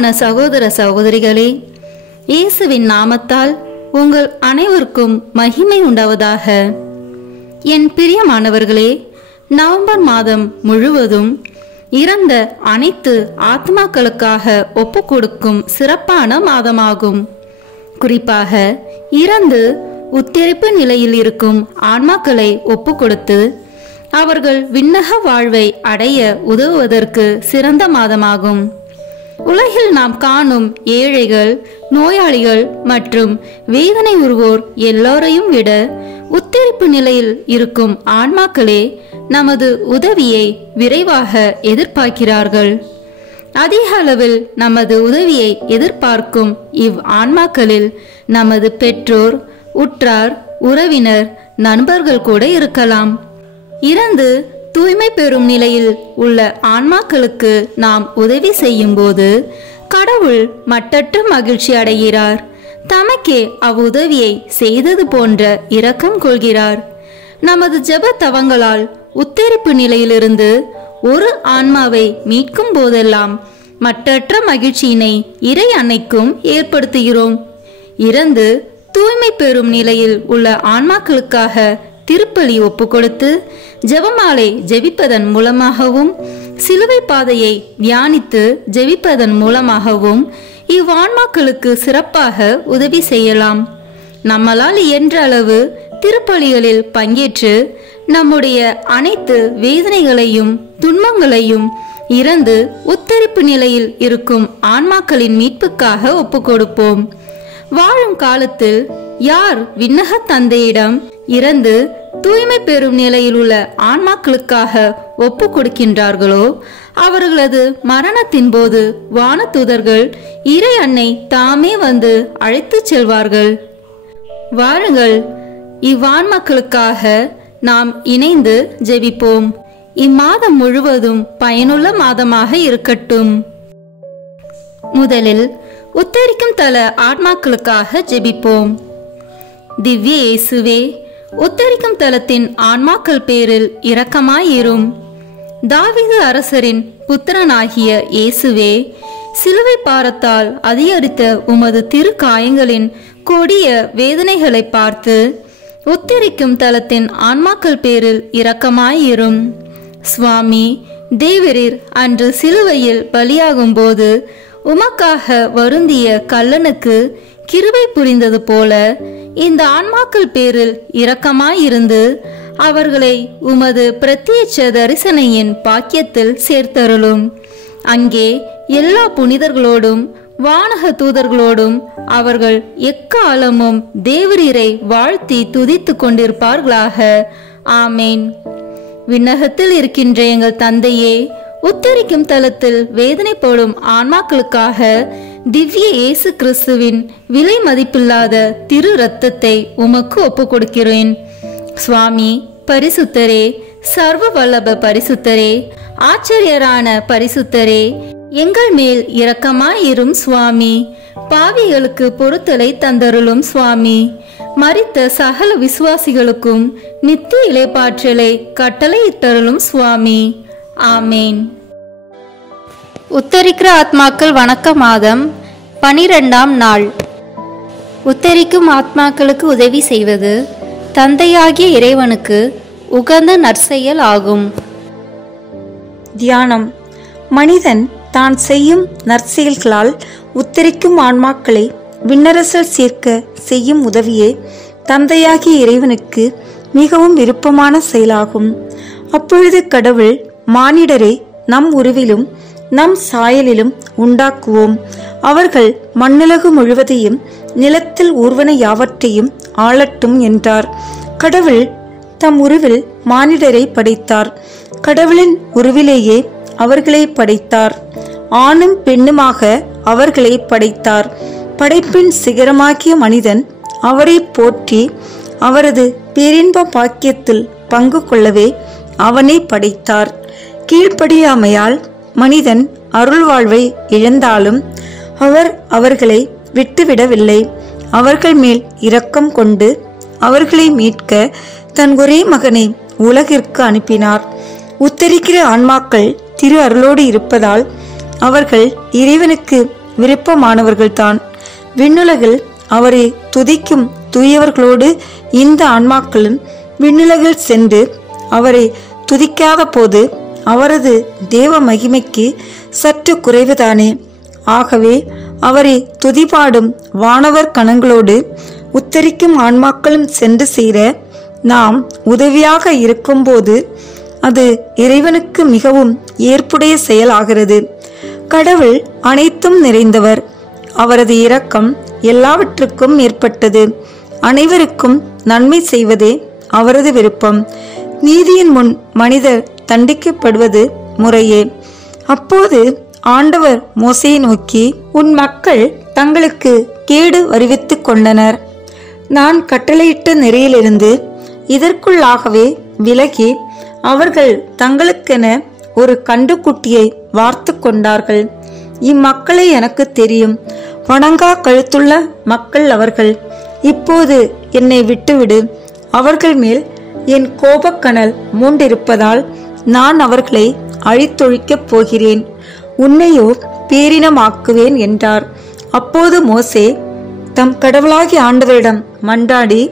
பிரியமான சகோதர சகோதரிகளே, இயேசுவின் நாமத்தால் உங்கள் அனைவருக்கும் மகிமை உண்டாவதாக. என் பிரியமானவர்களே, நவம்பர் மாதம் முழுவதும் இறந்த அனைத்து ஆத்மாக்களுக்காக ஒப்பு கொடுக்கும் சிறப்பான மாதமாகும். குறிப்பாக இறந்து உத்திரிப்பு நிலையில் இருக்கும் ஆன்மாக்களை ஒப்பு கொடுத்து அவர்கள் விண்ணக வாழ்வை அடைய உதவுவதற்கு சிறந்த மாதமாகும். உலகில் நாம் காணும் ஏழைகள், நோயாளிகள் மற்றும் வேதனை உறுவோர் எல்லோரையும் விட உத்திரிப்பு நிலையில் இருக்கும் ஆன்மாக்களே நமது உதவியை விரைவாக எதிர்பார்க்கிறார்கள். அதிக அளவில் நமது உதவியை எதிர்பார்க்கும் ஆன்மாக்களில் நமது பெற்றோர், உற்றார், உறவினர், நண்பர்கள் கூட இருக்கலாம். இறந்து தூய்மை பெறும் நிலையில் உள்ள ஆன்மாக்களுக்கு நாம் உதவி செய்யும் போது கடவுள் மட்டற்ற மகிழ்ச்சி அடைகிறார். தமக்கே அவ்வுதவியை செய்தது போன்ற இரக்கம் கொள்கிறார். நமது ஜெப தவங்களால் உத்தரிப்பு நிலையிலிருந்து ஒரு ஆன்மாவை மீட்கும் போதெல்லாம் மட்டற்ற மகிழ்ச்சியினை இறை அன்னைக்கும் ஏற்படுத்துகிறோம். இறந்து தூய்மை பெறும் நிலையில் உள்ள ஆன்மாக்களுக்காக திருப்பலி ஒப்பு கொடுத்து ஜெபமாலை ஜெபிப்பதன் மூலமாகவும் சிலுவை பாதையை தியானித்து ஜெபிப்பதன் மூலமாகவும் இவ்வான்மாக்களுக்கு சிறப்பாக உதவி செய்யலாம். நம்மளால் இயன்ற அளவு திருப்பலிகளில் பங்கேற்று நம்முடைய அனைத்து வேதனைகளையும் துன்பங்களையும் இறந்து உத்தரிப்பு நிலையில் இருக்கும் ஆன்மாக்களின் மீட்புக்காக ஒப்பு கொடுப்போம். வாழும் காலத்தில் யார் விண்ணக தந்தையிடம் இறந்து தூய்மை பெறும் நிலையில் உள்ள ஆன்மாக்களுக்காக ஒப்பு கொடுக்கின்றார்களோ அவர்களது மரணத்தின் போது வானதூதர்கள் இறை அன்னை தாமே வந்து அழைத்து செல்வார்கள். வாருங்கள், இவ்வான்மாக்களுக்காக நாம் இணைந்து ஜெபிப்போம். இம்மாதம் முழுவதும் பயனுள்ள மாதமாக இருக்கட்டும். முதலில் உத்தரிக்கும் தல ஆன்மாக்களுக்காக ஜெபிப்போம். திவ்ய இயேசுவே, உத்தரிக்கும் தலத்தின் ஆன்மாக்கள் பேரில் இரக்கமாயிரும். தாவீது அரசரின் புத்திரனாகிய இயேசுவே, சிலுவை பாரத்தால் அதிகரித்த உமது திரு காயங்களின் கொடிய வேதனைகளை பார்த்து உத்தரிக்கும் தலத்தின் ஆன்மாக்கள் பேரில் இரக்கமாயிரும். சுவாமி, தேவரீர் அன்று சிலுவையில் பலியாகும் போது உமக்காக வருந்திய கல்லனுக்கு கிருபை புரிந்தது போல இந்த ஆன்மாக்கள் பேரில் இரக்கமாயிருந்து அவர்களை உமது பிரத்யட்ச தரிசனையின் பாக்கியத்தில் சேர்த்தருளும். அங்கே எல்லா புனிதர்களோடும் வானக தூதர்களோடும் அவர்கள் எக்காலமும் தேவரீரை வாழ்த்தி துதித்து கொண்டிருப்பார்களாக. ஆமேன். விண்ணகத்தில் இருக்கின்ற எங்கள் தந்தையே, உத்தரிக்கும் தலத்தில் வேதனைப்படும் ஆன்மாக்களுக்காக திவ்ய இயேசு கிறிஸ்துவின் விலை மதிப்பில்லாத திரு இரத்தத்தை உமக்கு ஒப்பு கொடுக்கிறேன். சுவாமி, பரிசுத்தரே, சர்வ வல்லப பரிசுத்தரே, ஆச்சரியரான பரிசுத்தரே, எங்கள் மேல் இரக்கமாயிரும் சுவாமி. பாவிகளுக்கு பொறுத்தலை தந்தருளும் சுவாமி. மரித்த சகல விசுவாசிகளுக்கும் நித்திய இளைப்பாற்றலை கட்டளையிட்டருளும் சுவாமி. ஆமேன். உத்தரிக்கிற ஆத்மாக்கள் வணக்க மாதம் 12ஆம் நாள். உத்தரிக்கும் ஆத்மாக்களுக்கு உதவி செய்வது தந்தையாகிய இறைவனுக்கு உகந்த நற்செயல் ஆகும். தியானம். மனிதன் தான் செய்யும் நற்செயல்களால் உத்தரிக்கும் ஆன்மாக்களை விண்ணரசல் சேர்க்க செய்யும் உதவியே தந்தையாகிய இறைவனுக்கு மிகவும் விருப்பமான செயலாகும். அப்பொழுது கடவுள், மானிடரை நம் உருவிலும் நம் சாயலிலும் உண்டாக்குவோம், அவர்கள் மண்ணுலகு முழுவதையும் நிலத்தில் ஊர்வன யாவற்றையும் ஆளட்டும் என்றார். கடவுள் தம் உருவில் மானிடரை படைத்தார். கடவுளின் உருவிலேயே அவர்களை படைத்தார். ஆணும் பெண்ணுமாக அவர்களை படைத்தார். படைப்பின் சிகரமாகிய மனிதன் அவரை போற்றி அவரது பேரின்ப பாக்கியத்தில் பங்கு கொள்ளவே அவனை படைத்தார். கீழ்ப்படியாமையால் மனிதன் அருள் வாழ்வை இழந்தாலும் அவர் அவர்களை விட்டுவிடவில்லை. அவர்கள் மேல் இரக்கம் கொண்டு அவர்களை மீட்க தன் ஒரே மகனை உலகிற்கு அனுப்பினார். உத்தரிக்கிற ஆன்மாக்கள் திரு அருளோடு இருப்பதால் அவர்கள் இறைவனுக்கு விருப்பமானவர்கள்தான். விண்ணுலகில் அவரை துதிக்கும் தூயவர்களோடு இந்த ஆன்மாக்களும் விண்ணுலகில் சென்று அவரை துதிக்காத போது அவரது தேவ மகிமைக்கு சற்று குறைவுதானே. ஆகவே அவரை துதிபாடும் வானவர் கணங்களோடு உத்தரிக்கும் ஆன்மாக்களும் சென்று சேர நாம் உதவியாக இருக்கும்போது அது இறைவனுக்கு மிகவும் ஏற்புடைய செயலாகிறது. கடவுள் அனைத்தும் நிறைந்தவர். அவரது இரக்கம் எல்லாவற்றுக்கும் மேற்பட்டது. அனைவருக்கும் நன்மை செய்வதே அவரது விருப்பம். நீதியின் முன் மனிதர் தண்டிக்கப்படுவது முறையே. அப்போது ஆண்டவர் மோசேயை நோக்கி, உன் மக்கள் தங்களுக்கு கேடு வருவித்துக் கொண்டனர். நான் கட்டளையிட்ட நெறியிலிருந்து இதற்குள்ளாகவே விலகி அவர்கள் தங்களுக்கென ஒரு கண்டுக்குட்டியை வார்த்து கொண்டார்கள். இம்மக்களை எனக்கு தெரியும். வணங்கா கழுத்துள்ள மக்கள் அவர்கள். இப்போது என்னை விட்டுவிடு. அவர்கள் மேல் என் கோபக்கனல் மூண்டிருப்பதால் நான் அவர்களை அழித்தொழிக்கப் போகிறேன். உன்னையோ பேரினமாக்குவேன் என்றார். அப்போது மோசே தம் கடவுளாகிய ஆண்டவரிடம் மன்றாடி,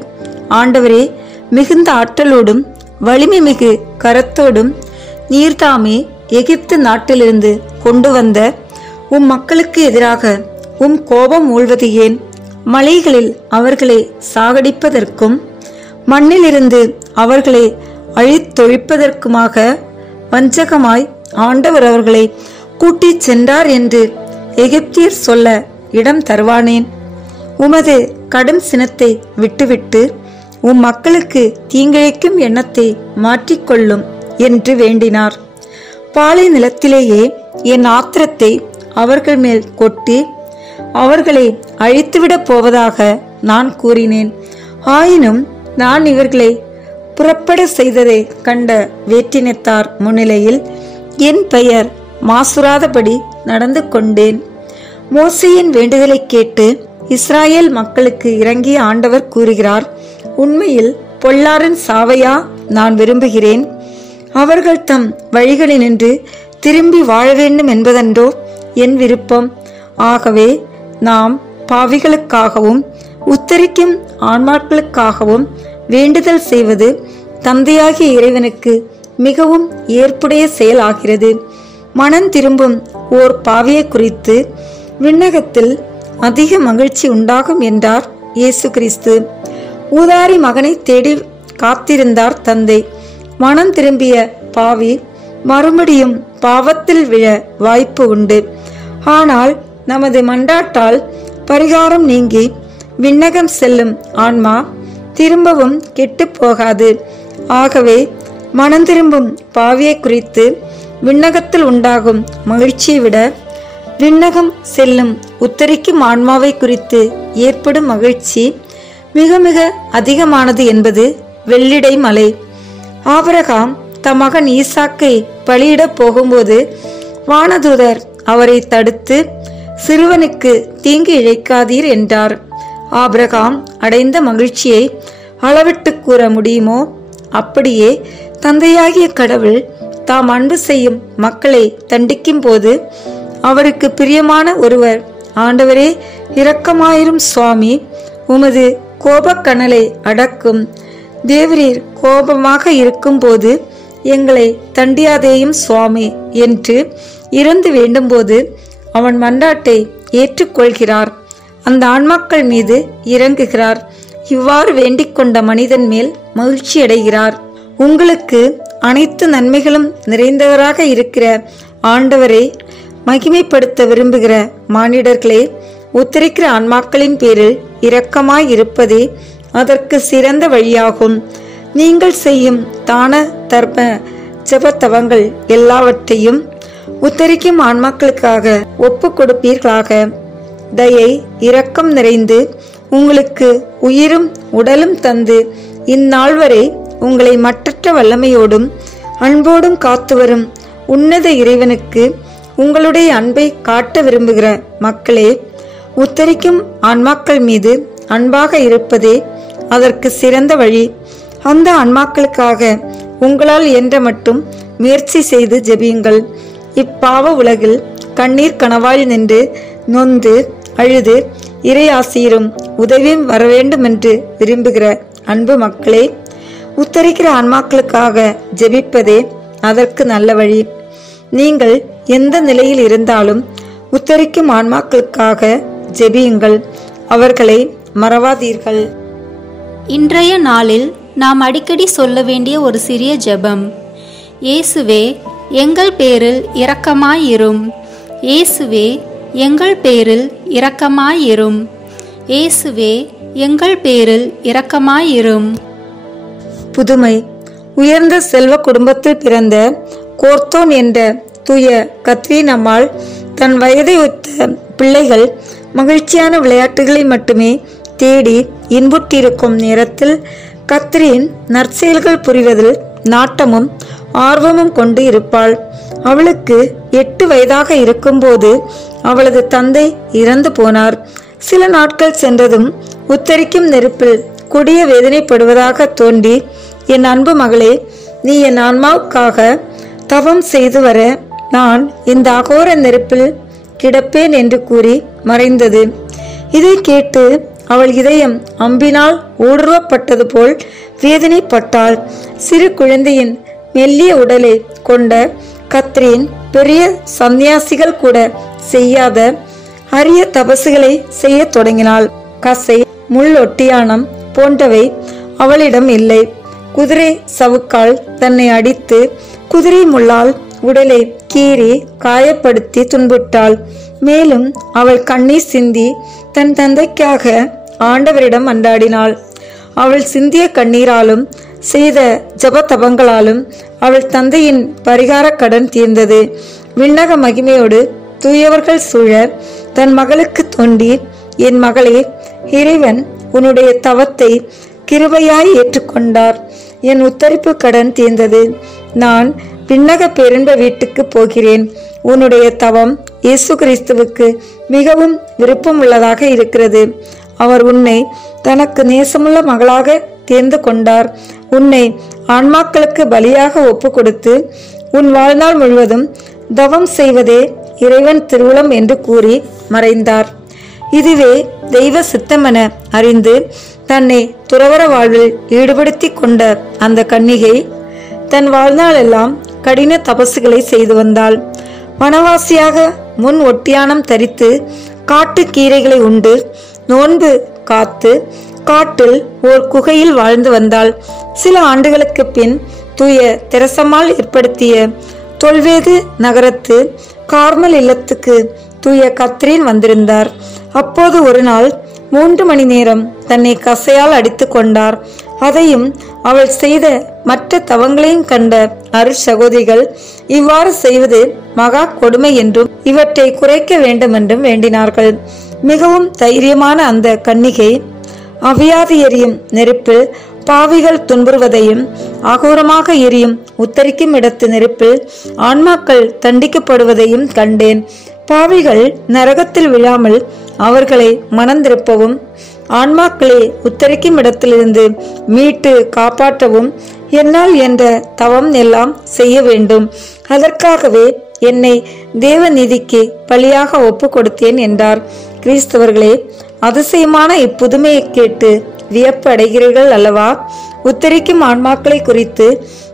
ஆண்டவரே, மிகுந்த ஆற்றலோடும் வலிமை மிகு கரத்தோடும் நீர்தாமே எகிப்து நாட்டிலிருந்து கொண்டு வந்த உம் மக்களுக்கு எதிராக உம் கோபம் மூழ்வது ஏன்? மலைகளில் அவர்களை சாகடிப்பதற்கும் மண்ணிலிருந்து அவர்களை அழித்தொழிப்பதற்குமாக வஞ்சகமாய் ஆண்டவர் அவர்களை கூட்டிச் சென்றார் என்று எகிப்தியர் சொல்ல இடம் தருவானேன்? உமது கடும் சினத்தை விட்டுவிட்டு உம் மக்களுக்கு தீங்கிழைக்கும் எண்ணத்தை மாற்றிக்கொள்ளும் என்று வேண்டினார். பாலை நிலத்திலேயே என் ஆத்திரத்தை அவர்கள் மேல் கொட்டி அவர்களை அழித்துவிடப் போவதாக நான் கூறினேன். ஆயினும் நான் இவர்களை புறப்பட செய்ததை கண்ட வேற்றினத்தார் முன்னிலையில் என் பெயர் மாசுராதபடி நடந்து கொண்டேன். மோசேயின் வேண்டுதலை கேட்டு இஸ்ராயேல் மக்களுக்கு இறங்கிய ஆண்டவர் கூறுகிறார், உண்மையில் பொல்லாரின் சாவையா நான் விரும்புகிறேன்? அவர்கள் தம் வழிகளினின்று திரும்பி வாழ வேண்டும் என்பதன்றோ என் விருப்பம்? ஆகவே நாம் பாவிகளுக்காகவும் உத்தரிக்கும் ஆன்மாக்களுக்காகவும் வேண்டுதல் செய்வது தந்தையாகிய இறைவனுக்கு மிகவும் ஏற்புடைய செயலாகிறது. மனம் திரும்பும் ஓர் பாவியை குறித்து விண்ணகத்தில் அதிக மகிழ்ச்சி உண்டாகும் என்றார் இயேசு கிறிஸ்து. ஊதாரி மகனை தேடி காத்திருந்தார் தந்தை. மனம் திரும்பிய பாவி மறுபடியும் பாவத்தில் விழ வாய்ப்பு உண்டு. ஆனால் நமது மன்றாட்டால் பரிகாரம் நீங்கி விண்ணகம் செல்லும் ஆன்மா திரும்பவும் கெட்டு போகாது. ஆகவே மனம் திரும்பும் பாவியை குறித்து விண்ணகத்தில் உண்டாகும் மகிழ்ச்சியை விட விண்ணகம் செல்லும் உத்தரிக்கும் ஆன்மாவை குறித்து ஏற்படும் மகிழ்ச்சி மிக மிக அதிகமானது என்பது வெள்ளிடை மலை. ஆபிரகாம் தம் மகன் ஈசாக்கை பலியிடப் போகும்போது வானதூதர் அவரை தடுத்து சிறுவனுக்கு தீங்கு இழைக்காதீர் என்றார். ஆபிரகாம் அடைந்த மகிழ்ச்சியை அளவிட்டு கூற முடியுமோ? அப்படியே தந்தையாகிய கடவுள் தாம் அன்பு செய்யும் மக்களை தண்டிக்கும் போது அவருக்கு பிரியமான ஒருவர், ஆண்டவரே இரக்கமாயிரும் சுவாமி, உமது கோபக்கனலை அடக்கும். தேவரீர் கோபமாக இருக்கும் போது எங்களை தண்டியாதேயும் சுவாமி என்று இறந்து வேண்டும்போது அவன் மன்றாட்டை ஏற்றுக்கொள்கிறார். அந்த ஆன்மாக்கள் மீது இறங்குகிறார். இவ்வாறு வேண்டிக் கொண்ட மனிதன் மேல் மகிழ்ச்சி அடைகிறார். உங்களுக்கு அனைத்து நன்மைகளும் நிறைந்தவராக இருக்கிற ஆண்டவரை மகிமைப்படுத்த விரும்புகிற மானிடர்களே, உத்தரிக்கிற ஆன்மாக்களின் பேரில் இரக்கமாய் இருப்பதே அதற்கு சிறந்த வழியாகும். நீங்கள் செய்யும் தான தர்ம ஜெபத்தவங்கள் எல்லாவற்றையும் உத்தரிக்கும் ஆன்மாக்களுக்காக ஒப்பு கொடுப்பீர்களாக. தயை இரக்கம் நிறைந்து உங்களுக்கு உயிரும் உடலும் தந்து இந்நாள் வரை உங்களை மற்றற்ற வல்லமையோடும் அன்போடும் காத்து வரும் உன்னத இறைவனுக்கு உங்களுடைய அன்பை காட்ட விரும்புகிற மக்களே, உத்தரிக்கும் ஆன்மாக்கள் மீது அன்பாக இருப்பதே அதற்கு சிறந்த வழி. அந்த ஆன்மாக்களுக்காக உங்களால் இயன்ற மட்டும் முயற்சி செய்து ஜெபியுங்கள். இப்பாவ உலகில் கண்ணீர் கனவாய் நின்று நொந்து அழுது இறையாசிரும் உதவியும் வரவேண்டும் என்று விரும்புகிற அன்பு மக்களே, உத்தரிக்கிற ஆன்மாக்களுக்காக ஜெபிப்பதே அதற்கு நல்ல வழி. நீங்கள் எந்த நிலையில் இருந்தாலும் உத்தரிக்கும் ஆன்மாக்களுக்காக ஜெபியுங்கள், அவர்களை மறவாதீர்கள். இன்றைய நாளில் நாம் அடிக்கடி சொல்ல வேண்டிய ஒரு சிறிய ஜெபம்: இயேசுவே எங்கள் பேரில் இரக்கமாயிரும், இயேசுவே எங்கள் பேரில் இரக்கமாயிரும், இயேசுவே எங்கள் பேரில் இரக்கமாயிரும். புதுமை. உயர்ந்த செல்வ குடும்பத்தில் பிறந்த கோர்த்தோன் என்ற தூய கத்ரீன் அம்மாள் தன் வயதை ஒத்த பிள்ளைகள் மகிழ்ச்சியான விளையாட்டுகளை மட்டுமே தேடி இன்புற்றிருக்கும் நேரத்தில் கத்ரீன் நற்செயல்கள் புரிவதில் நாட்டமும் ஆர்வமும் கொண்டு இருப்பாள். அவளுக்கு 8 வயதாக இருக்கும்போது அவளது தந்தை இறந்து போனார். சில நாட்கள் சென்றதும் உத்தரிக்கும் நெருப்பில் கொடிய வேதனைப்படுவதாக தோன்றி, என் அன்பு மகளே, நீ என் ஆன்மாவுக்காக தவம் செய்து வர நான் இந்த அகோர நெருப்பில் கிடப்பேன் என்று கூறி மறைந்தது. இதை கேட்டு அவள் இதயம் அம்பினால் ஊடுருவப்பட்டது போல் வேதனைப்பட்டாள். சிறு குழந்தையின் மெல்லிய உடலை கொண்ட கத்ரீன் பெரிய சந்நியாசிகள் கூட செய்யாத அரிய தபசுகளை செய்ய தொடங்கினாள். கசை, முள் ஒட்டியானம் போன்றவை அவளிடம் இல்லை. குதிரை சவுக்கால் தன்னை அடித்து குதிரை முள்ளால் உடலை கீறி காயப்படுத்தி துன்புட்டாள். மேலும் அவள் கண்ணீர் சிந்தி தன் தந்தைக்காக ஆண்டவரிடம் மன்றாடினாள். அவள் சிந்திய கண்ணீராலும் செய்த ஜபதபங்களாலும் அவள் தந்தையின் பரிகார கடன் தீர்ந்தது. விண்ணக மகிமையோடு தூயவர்கள் சூழ தன் மகளுக்கு தோண்டி, என் மகளே, இறைவன் உன்னுடைய தவத்தை கிருபையாய் ஏற்றுக்கொண்டார். என் உத்தரிப்பு கடன் தீர்ந்தது. நான் விண்ணக பேரின்ப வீட்டுக்கு போகிறேன். உன்னுடைய தவம் இயேசு கிறிஸ்துவுக்கு மிகவும் விருப்பமுள்ளதாக இருக்கிறது. அவர் உன்னை தனக்கு நேசமுள்ள மகளாக தேர்ந்து கொண்டார். உன்னை ஆன்மாக்களுக்கு பலியாக ஒப்பு கொடுத்து உன் வாழ்நாள் முழுவதும் தவம் செய்வதே இறைவன் திருவுளம் என்று கூறி மறைந்தார். இதுவே தெய்வ சித்தமென அறிந்து தன்னை துறவற வாழ்வில் ஈடுபடுத்தி கொண்ட அந்த கன்னிகை தன் வாழ்நாள் எல்லாம் கடின தபசுகளை செய்து வந்தாள். வனவாசியாக முன் ஒட்டியானம் தரித்து காட்டு கீரைகளை உண்டு நோன்பு காத்து காட்டில் ஓர் குகையில் வாழ்ந்து வந்தாள். சில ஆண்டுகளுக்கு பின் தூய தெரசம்மாள் ஏற்படுத்திய தொல்வேது நகரத்து கார்மல் இல்லத்துக்கு தூய கத்ரீன் வந்திருந்தார். அப்போது ஒரு நாள் 3 மணி நேரம் தன்னை கசையால் அடித்து கொண்டார். அதையும் அவள் செய்த மற்ற தவங்களையும் கண்ட அருள் சகோதரிகள் இவ்வாறு செய்வது மகா கொடுமை என்றும் இவற்றை குறைக்க வேண்டும் என்றும் வேண்டினார்கள். மிகவும் தைரியமான அந்த கன்னிகை அவியாது எரியும் நெருப்பில் பாவிகள் துன்புறுவதையும் அகோரமாக எரியும் உத்தரிக்கும் இடத்து நெருப்பில் ஆன்மாக்கள் தண்டிக்கப்படுவதையும் கண்டேன். பாவிகள் நரகத்தில் விழாமல் அவர்களை மனந்திருப்பவும் ஆன்மாக்களை உத்தரிக்கும் இடத்திலிருந்து மீட்டு காப்பாற்றவும் என்னால் என்ற தவம் எல்லாம் செய்ய வேண்டும். அதற்காகவே என்னை தேவநீதிக்கு பலியாக ஒப்பு கொடுத்தேன் என்றார். கிறிஸ்தவர்களே, அதிசயமான இப்புதுமையை கேட்டு வியப்பு அடைகிறீர்கள் அல்லவா? உத்தரிக்கும் ஆன்மாக்களை குறித்து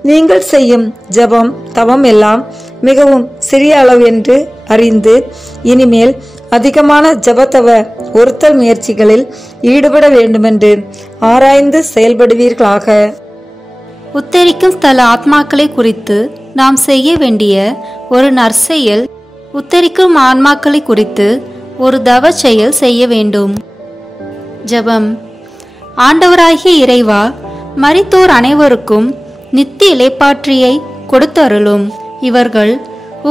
நீங்கள் செய்யும் ஜபம் தவம் எல்லாம் மிகவும் சிறிய அளவு என்று அறிந்து இனிமேல் அதிகமான ஜபத்தவ ஒருத்தல் முயற்சிகளில் ஈடுபட வேண்டுமென்று ஆராய்ந்து செயல்படுவீர்களாக. உத்தரிக்கும் ஸ்தல ஆத்மாக்களை குறித்து நாம் செய்ய வேண்டிய ஒரு நற்செயல், உத்தரிக்கும் ஆன்மாக்களை குறித்து ஒரு தவ செயல் செய்ய வேண்டும். ஜபம். ஆண்டவராகிய இறைவா, மரித்தோர் அனைவருக்கும் நித்திய இளைப்பாற்றியை கொடுத்தருளும். இவர்கள்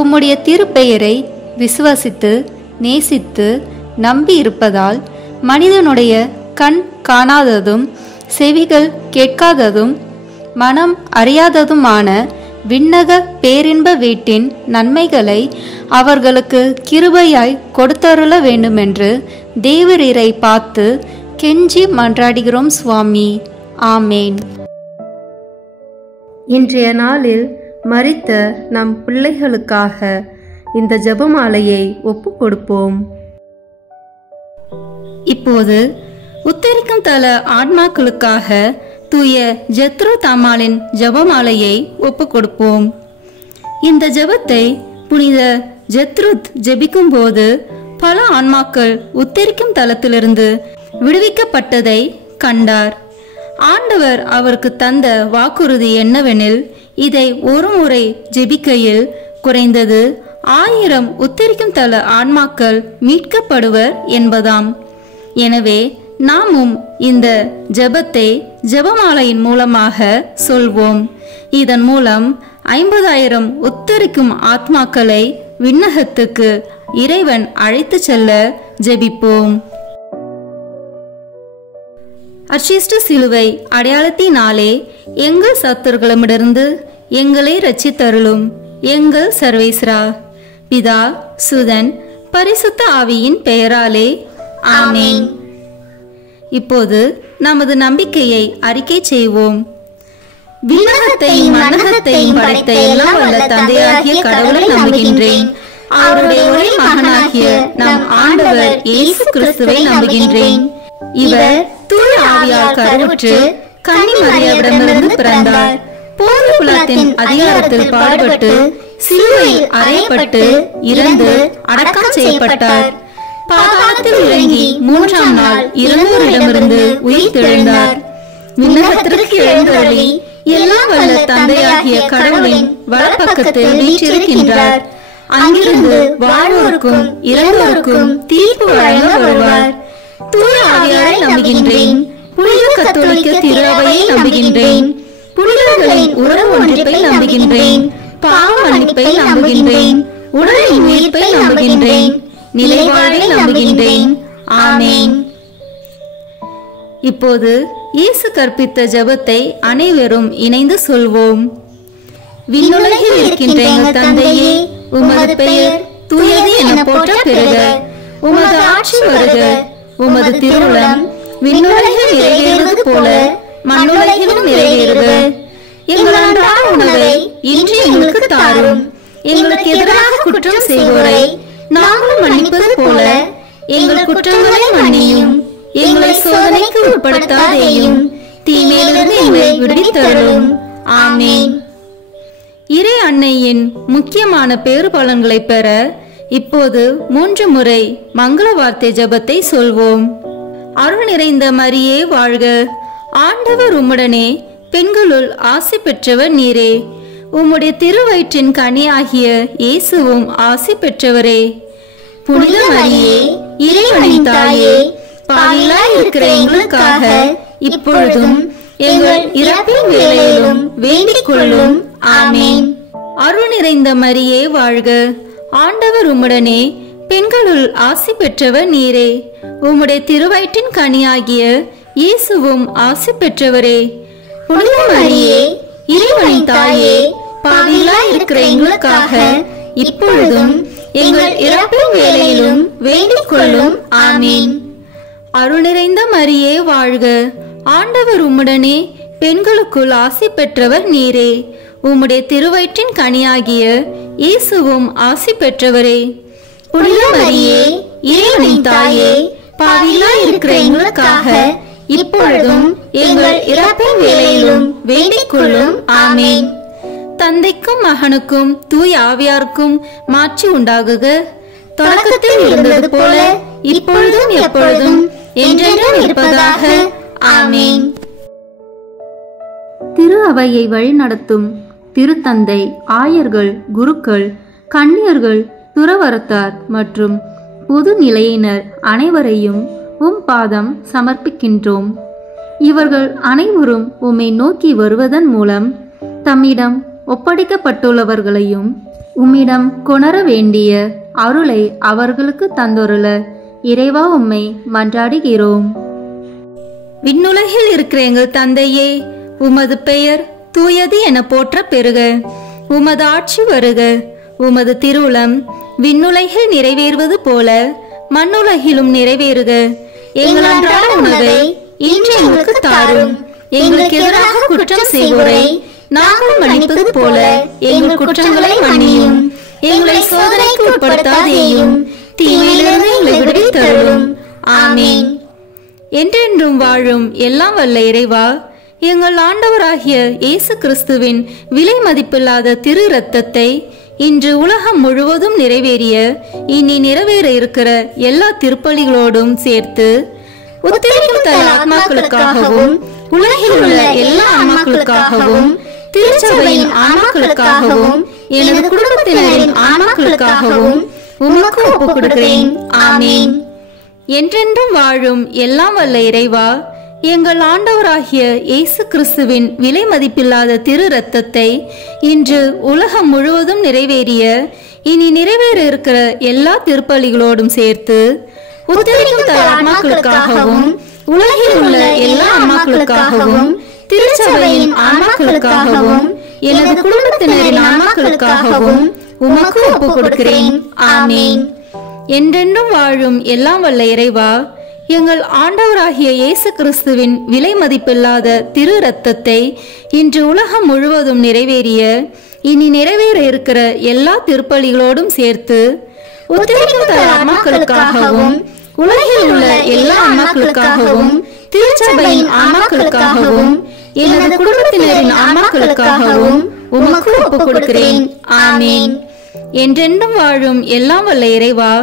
உம்முடைய திருப்பெயரை விசுவசித்து நேசித்து நம்பி இருப்பதால் மனிதனுடைய கண் காணாததும் செவிகள் கேட்காததும் மனம் அறியாததுமான விண்ணக பேரின்ப வீட்டின் நன்மைகளை அவர்களுக்கு கிருபையாய் கொடுத்தருள வேண்டுமென்று தேவரீரை பார்த்து கெஞ்சி மன்றாடுகிறோம் சுவாமி. ஆமேன். இன்றைய நாளில் மரித்த நம் பிள்ளைகளுக்காக இந்த ஜெபமாலையை ஒப்பு கொடுப்போம். இப்போது உத்தரிக்கும் தல ஆன்மாக்களுக்காக தூய ஜெத்ரு தாமாலின் ஜெபமாலையை ஒப்பு கொடுப்போம். இந்த ஜெபத்தை புனித ஜெத்ருத் ஜெபிக்கும் போது பல ஆன்மாக்கள் உத்தரிக்கும் தலத்திலிருந்து விடுவிக்கப்பட்டதை கண்டார். ஆண்டவர் அவருக்கு தந்த வாக்குறுதி என்னவெனில், இதை ஒரு முறை ஜெபிக்கையில் குறைந்தது 1000 உத்தரிக்கும் தல ஆன்மாக்கள் மீட்கப்படுவர் என்பதாம். எனவே நாமும் இந்த ஜெபத்தை ஜெபமாலையின் மூலமாக சொல்வோம். இதன் மூலம் 50,000 உத்தரிக்கும் ஆத்மாக்களை விண்ணகத்துக்கு இறைவன் அழைத்து செல்ல ஜெபிப்போம். அர்ச்சிஷ்ட சிலுவை அடையாளத்தினாலே எங்கள் சத்துருக்களிடமிருந்து எங்களை ரட்சித்தருளும் எங்கள் சர்வேஸ்வரா. பிதா, சுதன், பரிசுத்த ஆவியின் பெயராலே ஆமென். இப்போது நமது நம்பிக்கையை அறிக்கை செய்வோம். விண்ணகத்தையும் மண்ணகத்தையும் படைத்த எல்லாம் வல்ல தந்தையாகிய கடவுளை நம்புகின்றேன். அவருடைய ஒரே மகனாகிய நம் ஆண்டவர் இயேசு கிறிஸ்துவை நம்புகின்றேன். இவர் தூய ஆவியால் கருவுற்று கன்னி மரியாவிடமிருந்து பிறந்தார். போர் குலத்தின் அதிகாரத்தில் பாடுபட்டு சிலுவையில் அறையப்பட்டு இறந்து அடக்கம் செய்யப்பட்டார். பாதாளத்தில் இறங்கி 3ஆம் நாள் இறந்தோரிடமிருந்து உயிர் தெழுந்தார். விண்ணகத்திற்கு எழுந்தருளி எல்லாம் வல்ல தந்தையாகிய கடவுளின் வலப்பக்கத்தில் வீற்றிருக்கின்றார். அங்கிருந்து வாழ்வோருக்கும் இறந்தோருக்கும் தீர்ப்பு வழங்க வருவார். தூய ஆவியாரை நம்புகின்றேன். புனித கத்தோலிக்க திருஅவையை நம்புகின்றேன். புனிதர்களின் உறவு ஒன்றிப்பை நம்புகின்றேன். பாவ மன்னிப்பை நம்புகின்றேன். உடலின் உயிர்ப்பை நம்புகின்றேன். நிலைவாழ்வை நம்புகின்றேன். ஆமென். இப்போது இயேசு கற்பித்த ஜெபத்தை அனைவரும் இணைந்து சொல்வோம். விண்ணுலகில் இருக்கின்ற எங்கள் தந்தையே, உமது பெயர் தூயது என போற்ற பெறுக. உமது ஆட்சி வருக. உமது திருவுளம் விண்ணுலகில் நிறைவேறுவது போல மண்ணுலகிலும் நிறைவேறுக. எங்கள் அன்றாட உணவை இன்று எங்களுக்கு தாரும். எங்களுக்கு எதிராக குற்றம் செய்வோரை நாங்களும் மன்னிப்பது போல எங்கள் குற்றங்களை மன்னியும். எங்களை சோதனைக்கு உட்படுத்தாதேயும், தீமையிலிருந்து எங்களை விடுவித்தருளும். ஆமென். இறை அன்னையின் முக்கியமான பேறு பலன்களை பெற இப்போது 3 முறை மங்கள வார்த்தை ஜெபத்தை சொல்வோம். அருள் நிறைந்த மரியே வாழ்க. ஆண்டவர் உம்முடனே, பெண்களுள் ஆசி பெற்றவர் நீரே. உம்முடைய திருவயிற்றின் கனியாகிய இயேசுவும் ஆசி பெற்றவரே. புனித மரியே, இறைவனின் தாயே, பாவிகளாய் இருக்கிற எங்களுக்காக இப்பொழுதும் எங்கள் இறப்பின் வேளையிலும் வேண்டிக் கொள்ளும். ஆமென். அருள் நிறைந்த மரியே வாழ்க. ஆண்டவர் உம்முடனே, பெண்களுள் ஆசி பெற்றவர் நீரே. உம்முடைய திருவயிற்றின் கனியாகிய இயேசுவும் ஆசி பெற்றவரே. புனித மரியே, இறைவனின் தாயே, பாவிகளாய் இருக்கிற எங்களுக்காக இப்பொழுதும் எங்கள் இறப்பின் வேளையிலும் வேண்டிக் கொள்ளும். ஆமென். அருள் நிறைந்த மரியே வாழ்க. ஆண்டவர் உம்முடனே, பெண்களுக்குள் ஆசி பெற்றவர் நீரே. உம்முடைய திருவயிற்றின் கனியாகிய இயேசுவும் ஆசி பெற்றவரே. புனித மரியே, இறைவனின் தாயே, பாவிகளாய் இருக்கிற எங்களுக்காக இப்பொழுதும் எங்கள் இறப்பின் வேளையிலும் வேண்டிக் கொள்ளும். ஆமென். தந்தைக்கும் மகனுக்கும் தூய ஆவியாருக்கும் மாட்சி உண்டாகுக. தொடக்கத்தில் இருந்தது போல இப்பொழுதும் எப்பொழுதும் என்றென்றும் இருப்பதாக. ஆமென். திரு அவையை வழிநடத்தும் திருத்தந்தை, ஆயர்கள், குருக்கள், கன்னியர்கள், துறவரத்தார் மற்றும் பொது நிலையினர் அனைவரையும் உம் பாதம் சமர்ப்பிக்கின்றோம். இவர்கள் அனைவரும் உம்மை நோக்கி வருவதன் மூலம் தம்மிடம் ஒப்படைக்கப்பட்டுள்ளவர்களையும் உம்மிடம் கொணர வேண்டிய அருளை அவர்களுக்கு தந்தொருள இறைவா உம்மை மன்றாடுகிறோம். விண்ணுலகில் இருக்கிற எங்கள் தந்தையே, உமது பெயர் தூயது என போற்ற பெறுக. உமது ஆட்சி வருக. உமது திருவுளம் விண்ணுலகில் நிறைவேறுவது போல மண்ணுலகிலும் நிறைவேறுக. எங்கள் அன்றாட உணவை இன்று எங்களுக்கு தாரும். எங்களுக்கு எதிராக குற்றம் செய்வோரை நாங்கள் மன்னிப்பது போல எங்கள் குற்றங்களை மன்னியும். எங்களை சோதனைக்கு உட்படுத்தாதேயும், தீமையிலிருந்து எங்களை விடுவித்தருளும். ஆமென். என்றென்றும் வாழும் எல்லாம் வல்ல இறைவா, எங்கள் ஆண்டவராகிய இயேசு கிறிஸ்துவின் விலை மதிப்பில்லாத திரு இரத்தத்தை இன்று உலகம் முழுவதும் நிறைவேறிய இனி நிறைவேற இருக்கிற எல்லா திருப்பலிகளோடும் சேர்த்து உத்தரிக்கும் தல ஆத்மாக்களுக்காகவும் உலகில் உள்ள எல்லா ஆன்மாக்களுக்காகவும் திருச்சபையின் ஆன்மாக்களுக்காகவும் எனது குடும்பத்தினரின் ஆன்மாக்களுக்காகவும் உமக்கு ஒப்புக் கொடுக்கிறேன். ஆமீன். என்றென்றும் வாழும் எல்லாம் வல்ல இறைவா, எங்கள் ஆண்டவராகிய இயேசு கிறிஸ்துவின் விலை மதிப்பில்லாத திரு இரத்தத்தை இன்று உலகம் முழுவதும் நிறைவேறிய இனி நிறைவேற இருக்கிற எல்லா திருப்பலிகளோடும் சேர்த்து உத்தரிக்கும் தல ஆன்மாக்களுக்காகவும் உலகில் உள்ள எல்லா ஆன்மாக்களுக்காகவும் திருச்சபையின் ஆன்மாக்களுக்காகவும் எனது குடும்பத்தினரின் ஆன்மாக்களுக்காகவும் உமக்கு ஒப்புக் கொடுக்கிறேன். ஆமீன். என்றென்றும் வாழும் எல்லாம் வல்ல இறைவா, எங்கள் ஆண்டவராகிய இயேசு கிறிஸ்துவின் விலை மதிப்பில்லாத திரு இரத்தத்தை இன்று உலகம் முழுவதும் நிறைவேறிய இனி நிறைவேற இருக்கிற எல்லா திருப்பலிகளோடும் சேர்த்து உத்தரிக்கும் தல ஆன்மாக்களுக்காகவும் உலகில் உள்ள எல்லா ஆன்மாக்களுக்காகவும் திருச்சபையின் ஆன்மாக்களுக்காகவும் எனது குடும்பத்தினரின் ஆன்மாக்களுக்காகவும் உமக்கு ஒப்புக் கொடுக்கிறேன். ஆமீன். என்றென்றும் வாழும் எல்லாம் வல்ல இறைவா,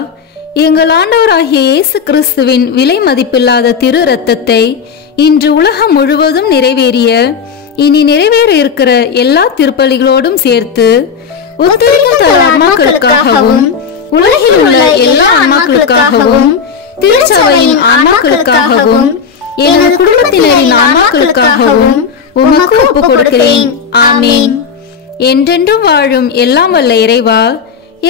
எங்கள் ஆண்டவராகிய இயேசு கிறிஸ்துவின் விலை மதிப்பில்லாத திரு இரத்தத்தை இன்று உலகம் முழுவதும் நிறைவேறிய இனி நிறைவேற இருக்கிற எல்லா திருப்பலிகளோடும் சேர்த்து உத்தரிக்கும் தல ஆன்மாக்களுக்காகவும் உலகில் உள்ள எல்லா ஆன்மாக்களுக்காகவும் திருச்சபையின் ஆன்மாக்களுக்காகவும் எனது குடும்பத்தினரின் ஆன்மாக்களுக்காகவும் உமக்கு ஒப்புக் கொடுக்கிறேன். ஆமீன். என்றென்றும் வாழும் எல்லாம் வல்ல இறைவா,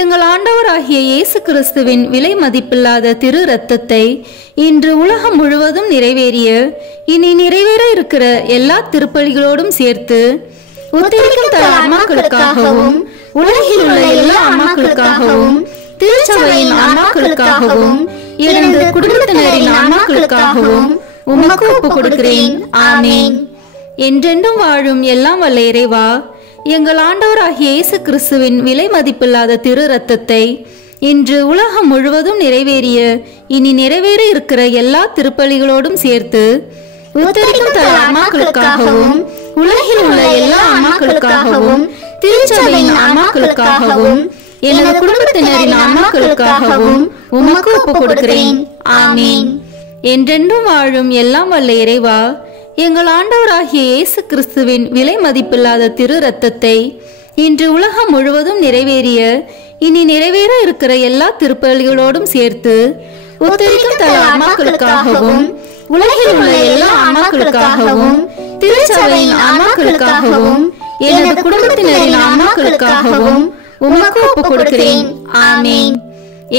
எங்கள் ஆண்டவராகிய இயேசு கிறிஸ்துவின் விலை மதிப்பில்லாத திரு இரத்தத்தை இன்று உலகம் முழுவதும் நிறைவேறிய இனி நிறைவேற இருக்கிற எல்லா திருப்பலிகளோடும் சேர்த்து உத்தரிக்கும் தல ஆன்மாக்களுக்காகவும் உலகில் உள்ள எல்லா ஆன்மாக்களுக்காகவும் திருச்சபையின் ஆன்மாக்களுக்காகவும் எனது குடும்பத்தினரின் ஆன்மாக்களுக்காகவும் உமக்கு ஒப்புக் கொடுக்கிறேன். ஆமீன். என்றென்றும் வாழும் எல்லாம் வல்ல இறைவா, எங்கள் ஆண்டவராகிய இயேசு கிறிஸ்துவின் விலை மதிப்பில்லாத திரு இரத்தத்தை இன்று உலகம் முழுவதும் நிறைவேறிய இனி நிறைவேற இருக்கிற எல்லா திருப்பலிகளோடும் சேர்த்து உத்தரிக்கும் தல ஆன்மாக்களுக்காகவும் உலகில் உள்ள எல்லா ஆன்மாக்களுக்காகவும் திருச்சபையின் ஆன்மாக்களுக்காகவும் எனது குடும்பத்தினரின் ஆன்மாக்களுக்காகவும் உமக்கு ஒப்புக் கொடுக்கிறேன். ஆமீன். என்றென்றும் வாழும் எல்லாம் வல்ல இறைவா, எங்கள் ஆண்டவராகிய இயேசு கிறிஸ்துவின் விலை மதிப்பில்லாத திரு இரத்தத்தை இன்று உலகம் முழுவதும் நிறைவேறிய இனி நிறைவேற இருக்கிற எல்லா திருப்பலிகளோடும் சேர்த்து உத்தரிக்கும் தல ஆன்மாக்களுக்காகவும் உலகில் உள்ள எல்லா ஆன்மாக்களுக்காகவும் திருச்சபையின் ஆன்மாக்களுக்காகவும் எனது குடும்பத்தினரின் ஆன்மாக்களுக்காகவும் உமக்கு ஒப்புக் கொடுக்கிறேன். ஆமீன்.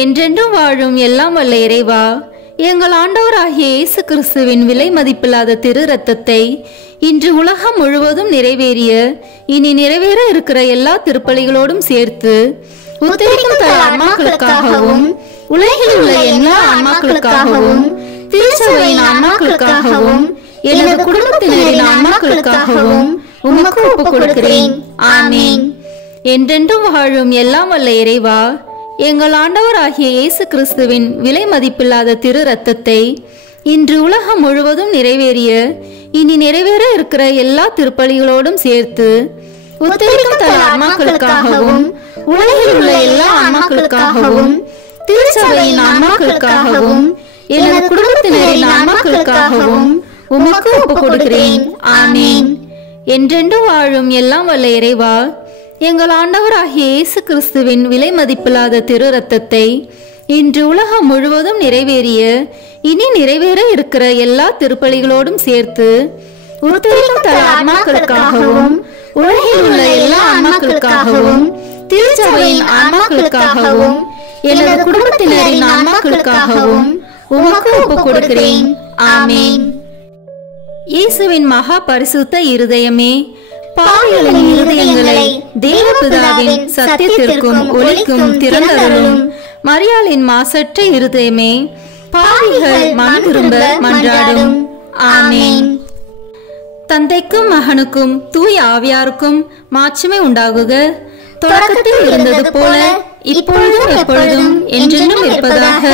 என்றென்றும் வாழும் எல்லாம் வல்ல இறைவா, எங்கள் ஆண்டவராகிய இயேசு கிறிஸ்துவின் விலை மதிப்பில்லாத திரு இரத்தத்தை இன்று உலகம் முழுவதும் நிறைவேறிய இனி நிறைவேற இருக்கிற எல்லா திருப்பலிகளோடும் சேர்த்து உத்தரிக்கும் தல ஆன்மாக்களுக்காகவும் உலகில் உள்ள எல்லா ஆன்மாக்களுக்காகவும் திருச்சபையின் ஆன்மாக்களுக்காகவும் எனது குடும்பத்தினரின் ஆன்மாக்களுக்காகவும் உமக்கு ஒப்புக் கொடுக்கிறேன். ஆமீன். என்றென்றும் வாழும் எல்லாம் வல்ல இறைவா, எங்கள் ஆண்டவராகிய இயேசு கிறிஸ்துவின் விலை மதிப்பில்லாத திரு இரத்தத்தை இன்று உலகம் முழுவதும் நிறைவேறிய இனி நிறைவேற இருக்கிற எல்லா திருப்பலிகளோடும் சேர்த்து உத்தரிக்கும் தல ஆன்மாக்களுக்காகவும் உலகில் உள்ள எல்லா ஆன்மாக்களுக்காகவும் திருச்சபையின் ஆன்மாக்களுக்காகவும் எனது குடும்பத்தினரின் ஆன்மாக்களுக்காகவும் உமக்கு ஒப்புக் கொடுக்கிறேன். ஆமீன். என்றென்றும் வாழும் எல்லாம் வல்ல இறைவா, எங்கள் ஆண்டவராகிய இயேசு கிறிஸ்துவின் விலை மதிப்பில்லாத திரு இரத்தத்தை இன்று உலகம் முழுவதும் நிறைவேறிய இனி நிறைவேற இருக்கிற எல்லா திருப்பலிகளோடும் சேர்த்து உத்தரிக்கும் தல ஆன்மாக்களுக்காகவும் உலகில் உள்ள எல்லா ஆன்மாக்களுக்காகவும் திருச்சபையின் ஆன்மாக்களுக்காகவும் எனது குடும்பத்தினரின் ஆன்மாக்களுக்காகவும் உமக்கு ஒப்புக் கொடுக்கிறேன். ஆமீன். இயேசுவின் மகா பரிசுத்த இருதயமே, பாவிகளின் இருதயங்களை தேவபிதாவின் சத்தியத்திற்கும் ஒளிக்கும் திறந்தருளும். மரியாளின் மாசற்ற இருதயமே, பாவிகள் மனம் திரும்ப மன்றாடும். ஆமீன். தந்தைக்கும் மகனுக்கும் தூய ஆவியாருக்கும் மாட்சிமை உண்டாகுக. தொடக்கத்தில் இருந்தது போல இப்பொழுதும் எப்பொழுதும் என்றென்றும் இருப்பதாக.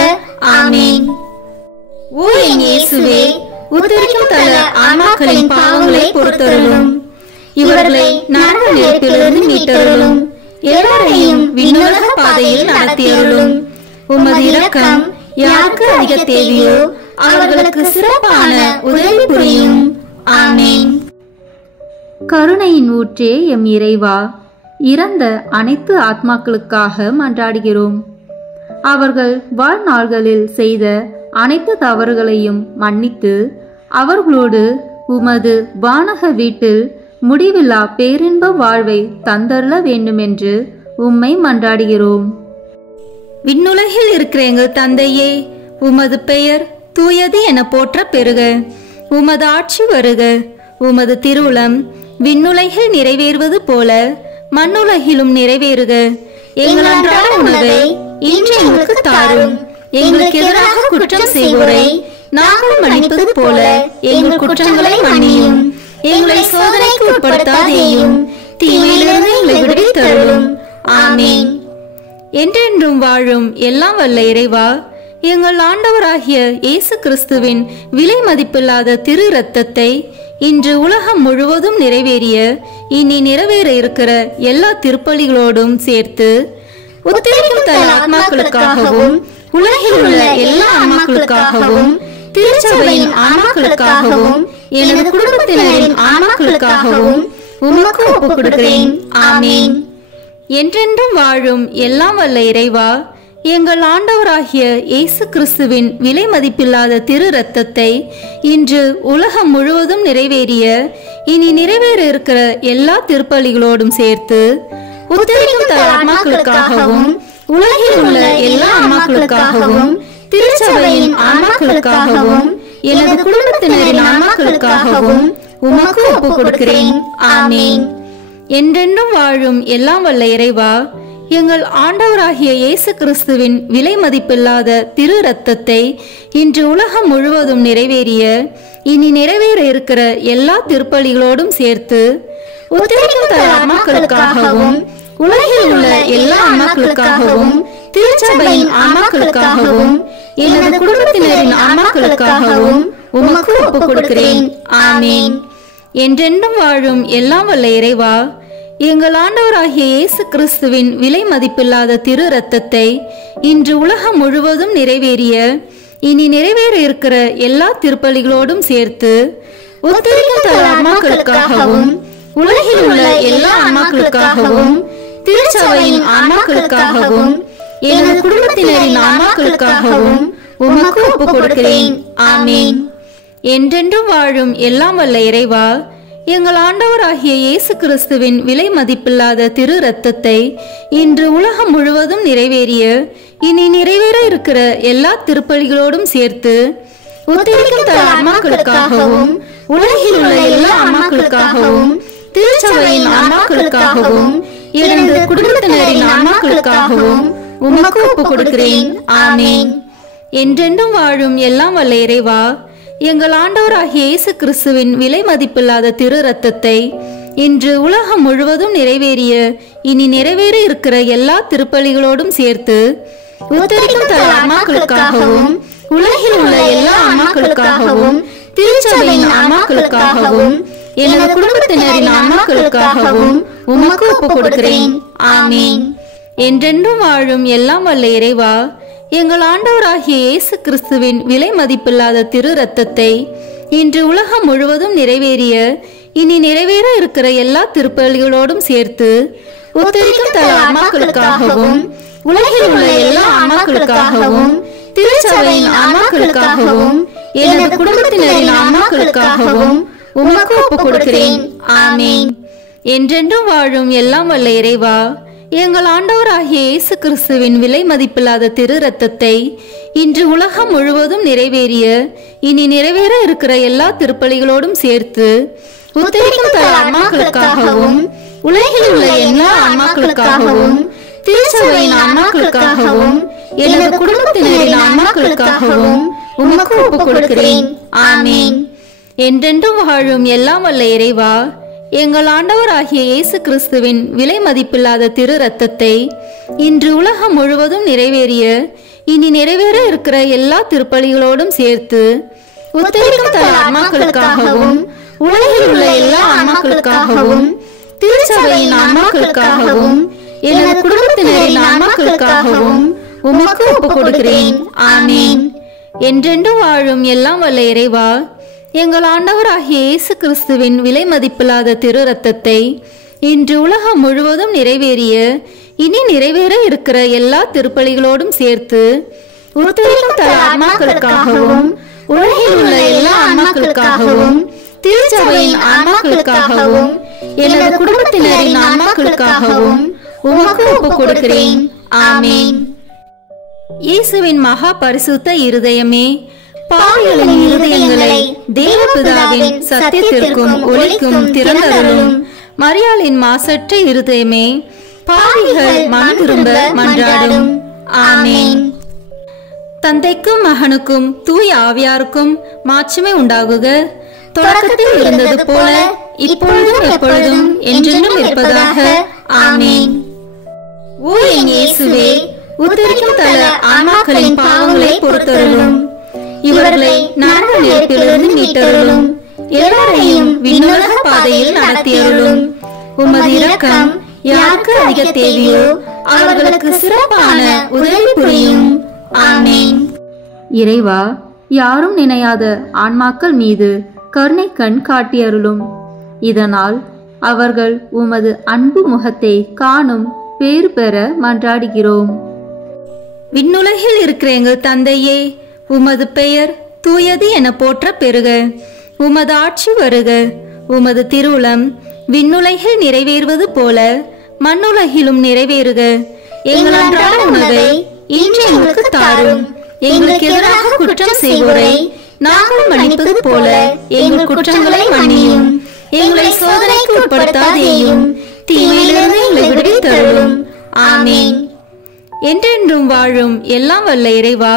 ஆமீன். ஓ என் இயேசுவே, உத்தரிக்கும் தல ஆன்மாக்களின் பாவங்களை பொறுத்தருளும். இவர்களை நரக நெருப்பிலிருந்து மீட்டருளும். எல்லாரையும் விண்ணுலக பாதையில் நடத்தியருளும். உமது இரக்கம் யாருக்கு அதிக தேவையோ அவர்களுக்கு சிறப்பான உதவி புரியும். ஆமென். கருணையின் ஊற்றே எம் இறைவா, இறந்த அனைத்து ஆத்மாக்களுக்காக மன்றாடுகிறோம். அவர்கள் வாழ்நாள்களில் செய்த அனைத்து தவறுகளையும் மன்னித்து அவர்களோடு உமது வானக வீட்டில் முடிவில்லா பேரின்ப வாழ்வை தந்தருள வேண்டுமென்று உம்மை மன்றாடுகிறோம். விண்ணுலகில் இருக்கிற எங்கள் தந்தையே, உமது பெயர் தூயது என போற்ற பெறுக. உமது ஆட்சி வருக. உமது திருவுளம் விண்ணுலகில் நிறைவேறுவது போல மண்ணுலகிலும் நிறைவேறுக. எங்கள் அன்றாட உணவை இன்று எங்களுக்கு தாரும். எங்களுக்கு எதிராக குற்றம் செய்வோரை நாங்கள் மன்னிப்பது போல எங்கள் குற்றங்களை மன்னியும். எங்களை சோதனைக்கு உட்படுத்தாதேயும், தீமையிலிருந்து எங்களை விடுவித்தருளும். ஆமென். என்றென்றும் வாழும் எல்லாம் வல்ல இறைவா, எங்கள் ஆண்டவராகிய இயேசு கிறிஸ்துவின் விலை மதிப்பில்லாத திரு இரத்தத்தை இன்று உலகம் முழுவதும் நிறைவேறிய இனி நிறைவேற இருக்கிற எல்லா திருப்பலிகளோடும் சேர்த்து உத்தரிக்கும் தல ஆத்மாக்களுக்காகவும் உலகில் உள்ள எல்லா ஆன்மாக்களுக்காகவும் திருச்சபையின் ஆன்மாக்களுக்காகவும் எனது குடும்பத்தினரின் ஆன்மாக்களுக்காகவும் உமக்கு ஒப்புக் கொடுக்கிறேன். ஆமென். என்றென்றும் வாழும் எல்லாம் வல்ல இறைவா, எங்கள் ஆண்டவராகிய இயேசு கிறிஸ்துவின் விலை மதிப்பில்லாத திரு இரத்தத்தை இன்று உலகம் முழுவதும் நிறைவேறிய இனி நிறைவேற இருக்கிற எல்லா திருப்பலிகளோடும் சேர்த்து உத்தரிக்கும் தல ஆன்மாக்களுக்காகவும் உலகில் உள்ள எல்லா ஆன்மாக்களுக்காகவும் திருச்சபையின் ஆன்மாக்களுக்காகவும் எனது குடும்பத்தினரின் ஆன்மாக்களுக்காகவும் உமக்கு ஒப்புக் கொடுக்கிறேன். ஆமென். என்றென்றும் வாழும் எல்லாம் வல்ல இறைவா, எங்கள் ஆண்டவராகிய இயேசு கிறிஸ்துவின் விலை மதிப்பில்லாத திரு இரத்தத்தை இன்று உலகம் முழுவதும் நிறைவேறிய இனி நிறைவேற இருக்கிற எல்லா திருப்பலிகளோடும் சேர்த்து உத்தரிக்கும் தல ஆன்மாக்களுக்காகவும் உலகில் உள்ள எல்லா ஆன்மாக்களுக்காகவும் திருச்சபையின் ஆன்மாக்களுக்காகவும் எனது குடும்பத்தினரின் ஆன்மாக்களுக்காகவும் உமக்கு ஒப்புக் கொடுக்கிறேன். ஆமென். என்றென்றும் வாழும் எல்லாம் வல்ல இறைவா, எங்கள் ஆண்டவராகிய இயேசு கிறிஸ்துவின் விலை மதிப்பில்லாத திரு இரத்தத்தை இன்று உலகம் முழுவதும் நிறைவேறிய இனி நிறைவேற இருக்கிற எல்லா திருப்பலிகளோடும் சேர்த்து உத்தரிக்கும் தல ஆன்மாக்களுக்காகவும் உலகில் உள்ள எல்லா ஆன்மாக்களுக்காகவும் திருச்சபையின் ஆன்மாக்களுக்காகவும் எனது குடும்பத்தினரின் ஆன்மாக்களுக்காகவும் உமக்கு ஒப்புக் கொடுக்கிறேன். ஆமென். என்றென்றும் வாழும் எல்லாம் வல்ல இறைவா, எங்கள் ஆண்டவராகிய இயேசு கிறிஸ்துவின் விலை மதிப்பில்லாத திரு இரத்தத்தை இன்று உலகம் முழுவதும் நிறைவேறிய இனி நிறைவேற இருக்கிற எல்லா திருப்பலிகளோடும் சேர்த்து உத்தரிக்கும் தல ஆன்மாக்களுக்காகவும் உலகில் உள்ள எல்லா ஆன்மாக்களுக்காகவும் திருச்சபையின் ஆன்மாக்களுக்காகவும் எனது குடும்பத்தினரின் ஆன்மாக்களுக்காகவும் உமக்கு ஒப்புக் கொடுக்கிறேன். ஆமென். என்றென்றும் வாழும் எல்லாம் வல்ல இறைவா, எங்கள் ஆண்டவராகிய இயேசு கிறிஸ்துவின் விலை மதிப்பில்லாத திரு இரத்தத்தை இன்று உலகம் முழுவதும் நிறைவேறிய இனி நிறைவேற இருக்கிற எல்லா திருப்பலிகளோடும் சேர்த்து உத்தரிக்கும் தல ஆன்மாக்களுக்காகவும் உலகில் உள்ள எல்லா ஆன்மாக்களுக்காகவும் திருச்சபையின் ஆன்மாக்களுக்காகவும் எனது குடும்பத்தினரின் ஆன்மாக்களுக்காகவும் உமக்கு ஒப்புக் கொடுக்கிறேன். ஆமென். என்றென்றும் வாழும் எல்லாம் வல்ல இறைவா, எங்கள் ஆண்டவராகிய இயேசு கிறிஸ்துவின் விலை மதிப்பில்லாத திரு இரத்தத்தை இன்று உலகம் முழுவதும் நிறைவேறிய இனி நிறைவேற இருக்கிற எல்லா திருப்பலிகளோடும் சேர்த்து உத்தரிக்கும் தல ஆன்மாக்களுக்காகவும் உலகில் உள்ள எல்லா ஆன்மாக்களுக்காகவும் திருச்சபையின் ஆன்மாக்களுக்காகவும் எனது குடும்பத்தினரின் ஆன்மாக்களுக்காகவும் உமக்கு ஒப்புக் கொடுக்கிறேன். ஆமென். என்றென்றும் வாழும் எல்லாம் வல்ல இறைவா, எங்கள் ஆண்டவராகிய இயேசு கிறிஸ்துவின் விலை மதிப்பில்லாத திரு இரத்தத்தை இன்று உலகம் முழுவதும் நிறைவேறிய இனி நிறைவேற இருக்கிற எல்லா திருப்பலிகளோடும் சேர்த்து உத்தரிக்கும் தல ஆன்மாக்களுக்காகவும் உலகில் உள்ள எல்லா ஆன்மாக்களுக்காகவும் திருச்சபையின் ஆன்மாக்களுக்காகவும் எனது குடும்பத்தினரின் ஆன்மாக்களுக்காகவும் உமக்கு ஒப்புக் கொடுக்கிறேன். ஆமென். என்றென்றும் வாழும் எல்லாம் வல்ல இறைவா, எங்கள் ஆண்டவராகிய இயேசு கிறிஸ்துவின் விலை மதிப்பில்லாத திரு இரத்தத்தை இன்று உலகம் முழுவதும் நிறைவேறிய இனி நிறைவேற இருக்கிற எல்லா திருப்பலிகளோடும் சேர்த்து உத்தரிக்கும் தல ஆன்மாக்களுக்காகவும் உலகில் உள்ள எல்லா ஆன்மாக்களுக்காகவும் திருச்சபையின் ஆன்மாக்களுக்காகவும் எனது குடும்பத்தினரின் ஆன்மாக்களுக்காகவும் உமக்கு ஒப்புக் கொடுக்கிறேன். ஆமீன். என்றென்று வாழும் எல்லாம் வல்ல இறைவா, எங்கள் ஆண்டவராகிய இயேசு கிறிஸ்துவின் விலை மதிப்பில்லாத திரு ரத்தத்தை இன்று உலகம் முழுவதும் நிறைவேறிய இனி நிறைவேற இருக்கிற எல்லா திருப்பலிகளோடும் சேர்த்து உத்தரிக்கும் தல ஆன்மாக்களுக்காகவும் உலகில் உள்ள எல்லா ஆன்மாக்களுக்காகவும் திருச்சபையின் ஆன்மாக்களுக்காகவும் எனது குடும்பத்தினரின் ஆன்மாக்களுக்காகவும் உமக்கு ஒப்புக் கொடுக்கிறேன். ஆமீன். இயேசுவின் மகா பரிசுத்த இருதயமே, பாவிகளின் இருதயங்களை தேவபிதாவின் சத்தியத்திற்கும் ஒளிக்கும் திறந்தருளும். மரியாளின் மாசற்ற இருதயமே, பாவிகள் மனம் திரும்ப மன்றாடும். ஆமீன். தந்தைக்கும் மகனுக்கும் தூய ஆவியாருக்கும் மாட்சிமை உண்டாகுக. தொடக்கத்தில் இருந்தது போல இப்பொழுதும் எப்பொழுதும் என்றென்றும் இருப்பதாக. ஆமீன். ஓ என் இயேசுவே, உத்தரிக்கும் தல ஆன்மாக்களின் பாவங்களை பொறுத்தருளும். இவர்களை நரக நெருப்பிலிருந்து மீட்டருளும். எல்லாரையும் விண்ணுலக பாதையில் நடத்தியருளும். உமது இரக்கம் யாருக்கு அதிக தேவையோ அவர்களுக்கு சிறப்பான உதவி புரியும். ஆமீன். இறைவா, யாரும் நினையாத ஆன்மாக்கள் மீது கருணை கண் காட்டியருளும். இதனால் அவர்கள் உமது அன்பு முகத்தை காணும் பேறு பெற மன்றாடுகிறோம். விண்ணுலகில் இருக்கிற எங்கள் தந்தையே, உமது பெயர் தூயது என போற்ற பெறுக. உமது ஆட்சி வருக. உமது திருவுளம் விண்ணுலகில் நிறைவேறுவது போல மண்ணுலகிலும் நிறைவேறுக. எங்கள் அன்றாட உணவை இன்று எங்களுக்கு தாரும். எங்களுக்கு எதிராக குற்றம் செய்வோரை நாங்கள் மன்னிப்பது போல எங்கள் குற்றங்களை மன்னியும். எங்களை சோதனைக்கு உட்படுத்தாதேயும், தீமையிலிருந்து எங்களை விடுவித்தருளும். ஆமீன். என்றென்றும் வாழும் எல்லாம் வல்ல இறைவா,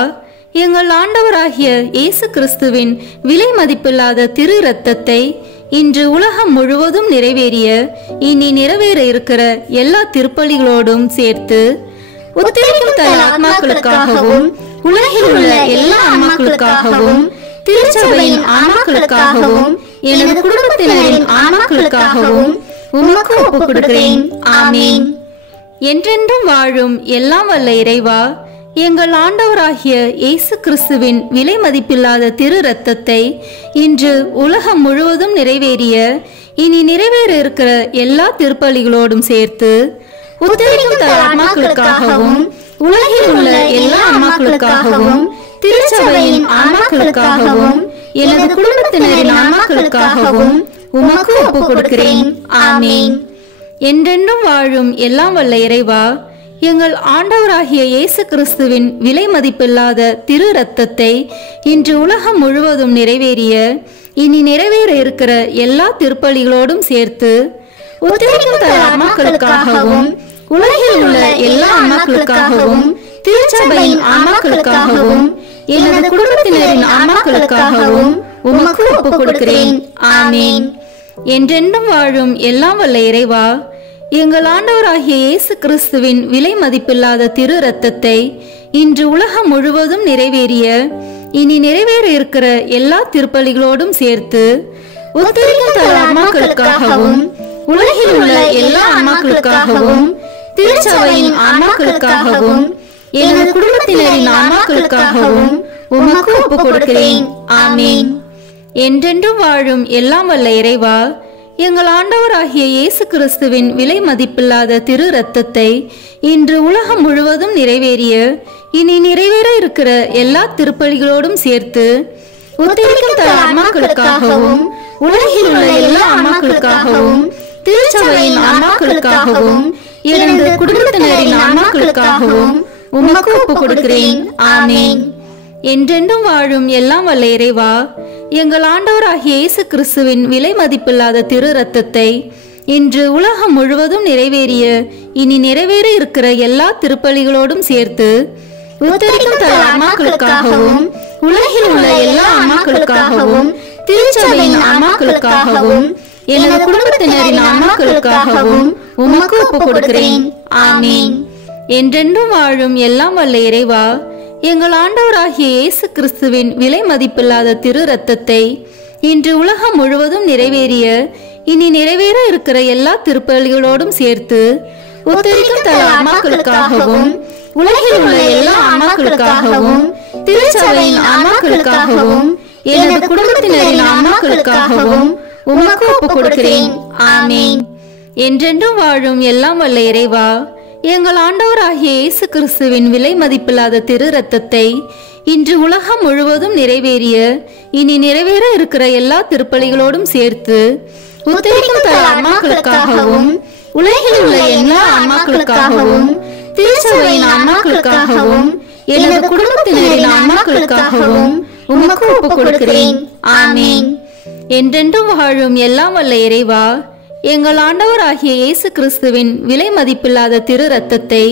எங்கள் ஆண்டவராகிய இயேசு கிறிஸ்துவின் விலை மதிப்பில்லாத திரு இரத்தத்தை இன்று உலகம் முழுவதும் நிறைவேறிய இனி நிறைவேற இருக்கிற எல்லா திருப்பலிகளோடும் சேர்த்து உத்தரிக்கும் தல ஆன்மாக்களுக்காகவும் உலகில் உள்ள எல்லா ஆன்மாக்களுக்காகவும் திருச்சபையின் ஆன்மாக்களுக்காகவும் எனது குடும்பத்தினரின் ஆன்மாக்களுக்காகவும் உமக்கு ஒப்புக் கொடுக்கிறேன். ஆமீன். என்றென்றும் வாழும் எல்லாம் வல்ல இறைவா, எங்கள் ஆண்டவராகிய இயேசு கிறிஸ்துவின் விலை மதிப்பில்லாத திரு இரத்தத்தை இன்று உலகம் முழுவதும் நிறைவேறிய இனி நிறைவேற இருக்கிற எல்லா திருப்பலிகளோடும் சேர்த்து உத்தரிக்கும் தல ஆன்மாக்களுக்காகவும் உலகில் உள்ள எல்லா ஆன்மாக்களுக்காகவும் திருச்சபையின் ஆன்மாக்களுக்காகவும் எனது குடும்பத்தினரின் ஆன்மாக்களுக்காகவும் உமக்கு ஒப்புக் கொடுக்கிறேன். ஆமீன். என்றென்றும் வாழும் எல்லாம் வல்ல இறைவா, எங்கள் ஆண்டவராகிய இயேசு கிறிஸ்துவின் விலை மதிப்பில்லாத திரு இரத்தத்தை இன்று உலகம் முழுவதும் நிறைவேறிய இனி நிறைவேற இருக்கிற எல்லா திருப்பலிகளோடும் சேர்த்து உத்தரிக்கும் தல ஆன்மாக்களுக்காகவும் உலகில் உள்ள எல்லா ஆன்மாக்களுக்காகவும் திருச்சபையின் ஆன்மாக்களுக்காகவும் எனது குடும்பத்தினரின் ஆன்மாக்களுக்காகவும் உமக்கு ஒப்புக் கொடுக்கிறேன். ஆமீன். என்றென்றும் வாழும் எல்லாம் வல்ல இறைவா, எங்கள் ஆண்டவராகிய இயேசு கிறிஸ்துவின் விலை மதிப்பில்லாத திரு இரத்தத்தை இன்று உலகம் முழுவதும் நிறைவேறிய இனி நிறைவேற இருக்கிற எல்லா திருப்பலிகளோடும் சேர்த்து உத்தரிக்கும் தல ஆன்மாக்களுக்காகவும் உலகில் உள்ள எல்லா ஆன்மாக்களுக்காகவும் திருச்சபையின் ஆன்மாக்களுக்காகவும் எனது குடும்பத்தினரின் ஆன்மாக்களுக்காகவும் உமக்கு ஒப்புக் கொடுக்கிறேன். ஆமீன். என்றென்றும் வாழும் எல்லாம் வல்ல இறைவா, எங்கள் ஆண்டவராகிய இயேசு கிறிஸ்துவின் விலை மதிப்பில்லாத திரு இரத்தத்தை இன்று உலகம் முழுவதும் நிறைவேறிய இனி நிறைவேற இருக்கிற எல்லா திருப்பலிகளோடும் சேர்த்து உத்தரிக்கும் தல ஆன்மாக்களுக்காகவும் உலகில் உள்ள எல்லா ஆன்மாக்களுக்காகவும் திருச்சபையின் ஆன்மாக்களுக்காகவும் எனது குடும்பத்தினரின் ஆன்மாக்களுக்காகவும் உமக்கு ஒப்புக் கொடுக்கிறேன். ஆமீன். என்றென்றும் வாழும் எல்லாம் வல்ல இறைவா, எங்கள் ஆண்டவராகிய இயேசு கிறிஸ்துவின் விலை மதிப்பில்லாத திரு இரத்தத்தை இன்று உலகம் முழுவதும் நிறைவேறிய இனி நிறைவேற இருக்கிற எல்லா திருப்பலிகளோடும் சேர்த்து உத்தரிக்கும் தல ஆன்மாக்களுக்காகவும் உலகில் உள்ள எல்லா ஆன்மாக்களுக்காகவும் திருச்சபையின் ஆன்மாக்களுக்காகவும் எனது குடும்பத்தினரின் ஆன்மாக்களுக்காகவும் உமக்கு ஒப்புக் கொடுக்கிறேன். ஆமீன். என்றென்றும் வாழும் எல்லாம் வல்ல இறைவா, எங்கள் ஆண்டவராகிய இயேசு கிறிஸ்துவின் விலை மதிப்பில்லாத திரு இரத்தத்தை இன்று உலகம் முழுவதும் நிறைவேறிய இனி நிறைவேற இருக்கிற எல்லா திருப்பலிகளோடும் சேர்த்து உத்தரிக்கும் தல ஆன்மாக்களுக்காகவும் உலகில் உள்ள எல்லா ஆன்மாக்களுக்காகவும் திருச்சபையின் ஆன்மாக்களுக்காகவும் எனது குடும்பத்தினரின் ஆன்மாக்களுக்காகவும் உமக்கு ஒப்புக் கொடுக்கிறேன். ஆமேன். என்றென்றும் வாழும் எல்லாம் வல்ல இறைவா, எங்கள் ஆண்டவராகிய இயேசு கிறிஸ்துவின் விலை மதிப்பில்லாத திரு இரத்தத்தை இன்று உலகம் முழுவதும் நிறைவேறிய இனி நிறைவேற இருக்கிற எல்லா திருப்பலிகளோடும் சேர்த்து உத்தரிக்கும் தல ஆன்மாக்களுக்காகவும் உலகில் உள்ள எல்லா ஆன்மாக்களுக்காகவும் திருச்சபையின் ஆன்மாக்களுக்காகவும் எனது குடும்பத்தினரின் ஆன்மாக்களுக்காகவும் உமக்கு ஒப்புக் கொடுக்கிறேன். ஆமேன். என்றென்றும் வாழும் எல்லாம் வல்ல இறைவா, எங்கள் ஆண்டவராகிய இயேசு கிறிஸ்துவின் விலை மதிப்பில்லாத திரு இரத்தத்தை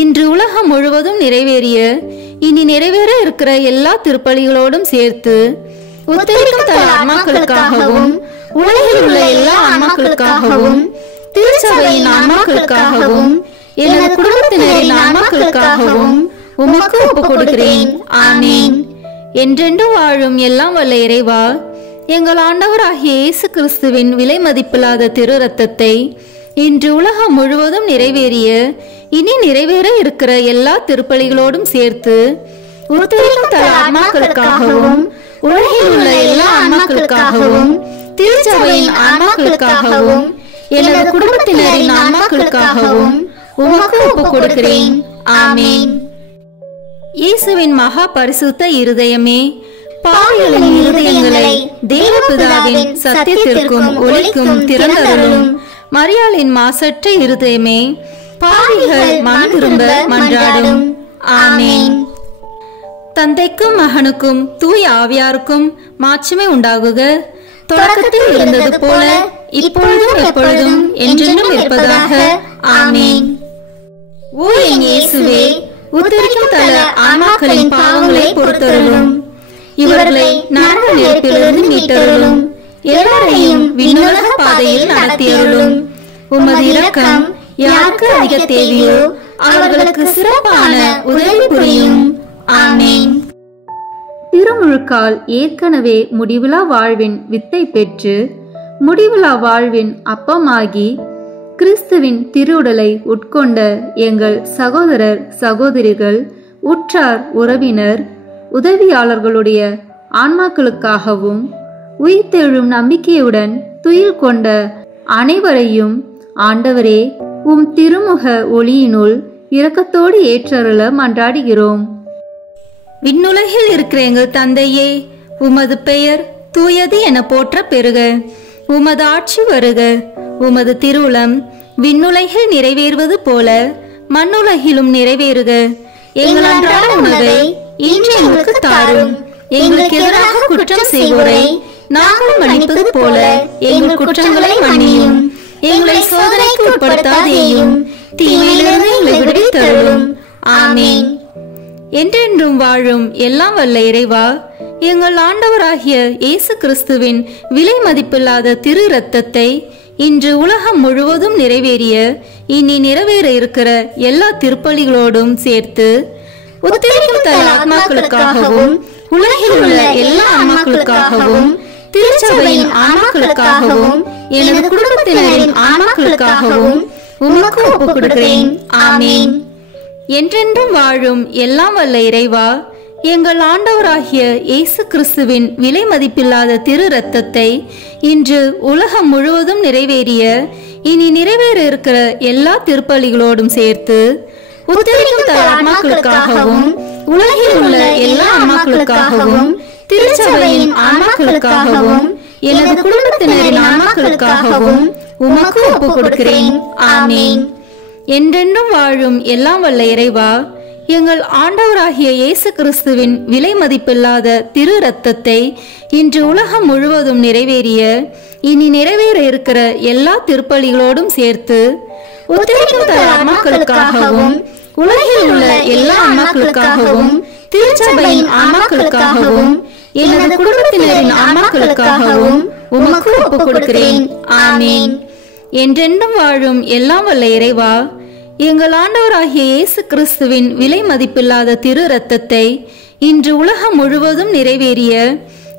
இன்று உலகம் முழுவதும் நிறைவேறிய இனி நிறைவேற இருக்கிற எல்லா திருப்பலிகளோடும் சேர்த்து உத்தரிக்கும் தல ஆன்மாக்களுக்காகவும் உலகில் உள்ள எல்லா ஆன்மாக்களுக்காகவும் திருச்சபையின் ஆன்மாக்களுக்காகவும் எனது குடும்பத்தினரின் ஆன்மாக்களுக்காகவும் உமக்கு ஒப்புக் கொடுக்கிறேன். ஆமேன். என்றென்றும் வாழும் எல்லாம் வல்ல இறைவா, எங்கள் ஆண்டவராகிய இயேசு கிறிஸ்துவின் விலை மதிப்பில்லாத திரு இரத்தத்தை இன்று உலகம் முழுவதும் நிறைவேறிய இனி நிறைவேற இருக்கிற எல்லா திருப்பலிகளோடும் சேர்த்து உத்தரிக்கும் தல ஆன்மாக்களுக்காகவும் உலகில் உள்ள எல்லா ஆன்மாக்களுக்காகவும் திருச்சபையின் ஆன்மாக்களுக்காகவும் எனது குடும்பத்தினரின் ஆன்மாக்களுக்காகவும் உமக்கு ஒப்புக் கொடுக்கிறேன். ஆமேன். இயேசுவின் மகா பரிசுத்த இருதயமே, பாவிகளின் இருதயங்களை தேவபிதாவின் சத்தியத்திற்கும் ஒளிக்கும் திறந்தருளும். மரியாளின் மாசற்ற இருதயமே, பாவிகள் மனம் திரும்ப மன்றாடும். ஆமேன். தந்தைக்கும் மகனுக்கும் தூய ஆவியாருக்கும் மாட்சிமை உண்டாகுக. தொடக்கத்தில் இருந்தது போல இப்பொழுதும் எப்பொழுதும் என்றென்றும் இருப்பதாக. ஆமேன். ஓ என் இயேசுவே, உத்தரிக்கும் தல ஆன்மாக்களின் பாவங்களை பொறுத்தருளும். இவர்களை நரக நெருப்பிலிருந்து மீட்டருளும். எல்லாரையும் விண்ணுலக பாதையில் நடத்தியருளும். உமது இரக்கம் யாருக்கு அதிக தேவையோ அவர்களுக்கு சிறப்பான உதவி புரியும். ஆமேன். திருமுழுக்கால் ஏற்கனவே முடிவிலா வாழ்வின் வித்தை பெற்று முடிவிலா வாழ்வின் அப்பமாகி கிறிஸ்துவின் திருவுடலை உட்கொண்ட எங்கள் சகோதரர் சகோதரிகள், உற்றார் உறவினர், உதவியாளர்களுடைய ஆன்மாக்களுக்காகவும் உயிர்த்தெழும் நம்பிக்கையுடன் துயில் கொண்ட அனைவரையும் ஆண்டவரே உம் திருமுக ஒளியினுள் இரக்கத்தோடு ஏற்றருள மன்றாடுகிறோம். விண்ணுலகில் இருக்கிற எங்கள் தந்தையே, உமது பெயர் தூயது என போற்ற பெறுக. உமது ஆட்சி வருக. உமது திருவுளம் விண்ணுலகில் நிறைவேறுவது போல மண்ணுலகிலும் நிறைவேறுக. எங்கள் அன்றாட உணவை இன்று எங்களுக்கு தாரும். எங்களுக்கு எதிராக குற்றம் செய்வோரை நாங்கள் மன்னிப்பது போல எங்கள் குற்றங்களை மன்னியும். எங்களை சோதனைக்கு உட்படுத்தாதேயும், தீமையிலிருந்து எங்களை விடுவித்தருளும். ஆமேன். என்றென்றும் வாழும் எல்லாம் வல்ல இறைவா, எங்கள் ஆண்டவராகிய இயேசு கிறிஸ்துவின் விலை மதிப்பில்லாத திரு இரத்தத்தை இன்று உலகம் முழுவதும் நிறைவேறிய இனி நிறைவேற இருக்கிற எல்லா திருப்பலிகளோடும் சேர்த்து உத்தரிக்கும் தல ஆன்மாக்களுக்காகவும் உலகில் உள்ள எல்லா ஆன்மாக்களுக்காகவும் திருச்சபையின் ஆன்மாக்களுக்காகவும் எனது குடும்பத்தினரின் ஆன்மாக்களுக்காகவும் உமக்கு ஒப்புக் கொடுக்கிறேன். ஆமேன். என்றென்றும் வாழும் எல்லாம் வல்ல இறைவா, எங்கள் ஆண்டவராகிய இயேசு கிறிஸ்துவின் விலை மதிப்பில்லாத திரு இரத்தத்தை இன்று உலகம் முழுவதும் நிறைவேறிய இனி நிறைவேற இருக்கிற எல்லா திருப்பலிகளோடும் சேர்த்து உத்தரிக்கும் தல ஆன்மாக்களுக்காகவும் உலகில் உள்ள எல்லா ஆன்மாக்களுக்காகவும் திருச்சபையின் ஆன்மாக்களுக்காகவும் எனது குடும்பத்தினரின் ஆன்மாக்களுக்காகவும் உமக்கு ஒப்புக் கொடுக்கிறேன். ஆமேன். என்றென்றும் வாழும் எல்லாம் வல்ல இறைவா, எங்கள் ஆண்டவராகிய இயேசு கிறிஸ்துவின் விலை மதிப்பில்லாத திரு இரத்தத்தை இன்று உலகம் முழுவதும் நிறைவேறிய இனி நிறைவேற இருக்கிற எல்லா திருப்பலிகளோடும் சேர்த்து உத்தரிக்கும் தல ஆன்மாக்களுக்காகவும் உலகில் உள்ள எல்லா ஆன்மாக்களுக்காகவும் திருச்சபையின் ஆன்மாக்களுக்காகவும் எனது குடும்பத்தினரின் ஆன்மாக்களுக்காகவும் உமக்கு ஒப்புக் கொடுக்கிறேன். ஆமேன். என்றென்றும் வாழும் எல்லாம் வல்ல இறைவா, எங்கள் ஆண்டவராகிய இயேசு கிறிஸ்துவின் விலை மதிப்பில்லாத திரு இரத்தத்தை இன்று உலகம் முழுவதும் நிறைவேறிய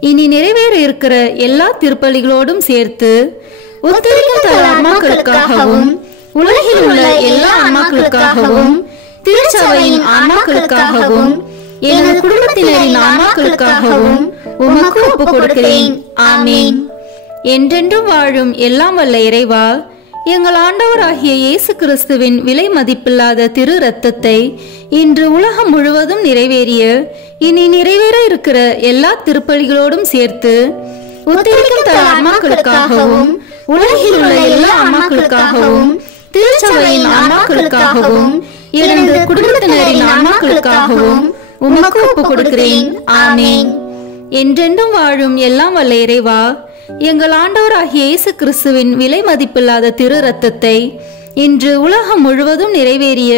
இனி நிறைவேற இருக்கிற எல்லா திருப்பலிகளோடும் சேர்த்து உத்தரிக்கும் தல ஆன்மாக்களுக்காகவும் உலகில் உள்ள எல்லா ஆன்மாக்களுக்காகவும் திருச்சபையின் ஆன்மாக்களுக்காகவும் எனது குடும்பத்தினரின் ஆன்மாக்களுக்காகவும் உமக்கு ஒப்புக் கொடுக்கிறேன். ஆமேன். என்றென்றும் வாழும் எல்லாம் வல்ல இறைவா, எங்கள் ஆண்டவராகிய இயேசு கிறிஸ்துவின் விலை மதிப்பில்லாத திரு இரத்தத்தை இன்று உலகம் முழுவதும் நிறைவேறிய இனி நிறைவேற இருக்கிற எல்லா திருப்பலிகளோடும் சேர்த்து உத்தரிக்கும் தல ஆன்மாக்களுக்காகவும் உலகில் உள்ள எல்லா ஆன்மாக்களுக்காகவும் திருச்சபையின் ஆன்மாக்களுக்காகவும் எனது குடும்பத்தினரின் ஆன்மாக்களுக்காகவும் உமக்கு ஒப்புக் கொடுக்கிறேன். ஆமேன். என்றென்றும் வாழும் எல்லாம் வல்ல இறைவா, எங்கள் ஆண்டவராகிய இயேசு கிறிஸ்துவின் விலை மதிப்பில்லாத திரு இரத்தத்தை இன்று உலகம் முழுவதும் நிறைவேறிய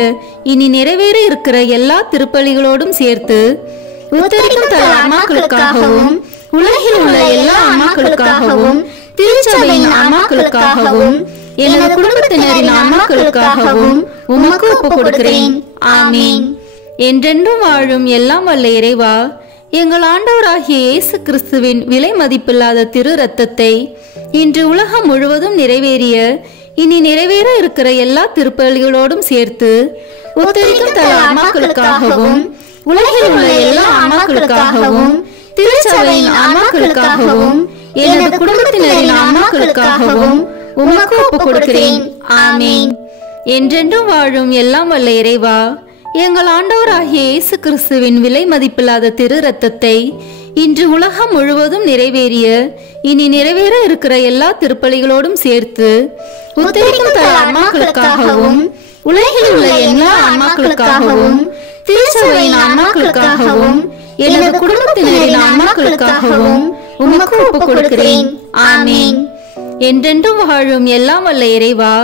இனி நிறைவேற இருக்கிற எல்லா திருப்பலிகளோடும் சேர்த்து உத்தரிக்கும் தல ஆன்மாக்களுக்காகவும் உலகில் உள்ள எல்லா ஆன்மாக்களுக்காகவும் திருச்சபையின் ஆன்மாக்களுக்காகவும் எனது குடும்பத்தினரின் ஆன்மாக்களுக்காகவும் உமக்கு ஒப்புக் கொடுக்கிறேன். ஆமேன். என்றென்றும் வாழும் எல்லாம் வல்ல இறைவா, எங்கள் ஆண்டவராகிய இயேசு கிறிஸ்துவின் விலை மதிப்பில்லாத திரு இரத்தத்தை இன்று உலகம் முழுவதும் நிறைவேறிய இனி நிறைவேற இருக்கிற எல்லா திருப்பலிகளோடும் சேர்த்து உத்தரிக்கும் தல ஆன்மாக்களுக்காகவும் உலகில் உள்ள எல்லா ஆன்மாக்களுக்காகவும் திருச்சபையின் ஆன்மாக்களுக்காகவும் எனது குடும்பத்தினரின் ஆன்மாக்களுக்காகவும் உமக்கு ஒப்புக் கொடுக்கிறேன். ஆமேன். என்றென்றும் வாழும் எல்லாம் வல்ல இறைவா, எங்கள் ஆண்டவராகிய இயேசு கிறிஸ்துவின் விலை மதிப்பில்லாத திரு இரத்தத்தை இன்று உலகம் முழுவதும் நிறைவேறிய இனி நிறைவேற இருக்கிற எல்லா திருப்பலிகளோடும் சேர்த்து உத்தரிக்கும் தல ஆன்மாக்களுக்காகவும் உலகில் உள்ள எல்லா ஆன்மாக்களுக்காகவும் திருச்சபையின் ஆன்மாக்களுக்காகவும் எனது குடும்பத்தினரின் ஆன்மாக்களுக்காகவும் உமக்கு ஒப்புக் கொடுக்கிறேன். ஆமேன். என்றென்றும் வாழும் எல்லாம் வல்ல இறைவா,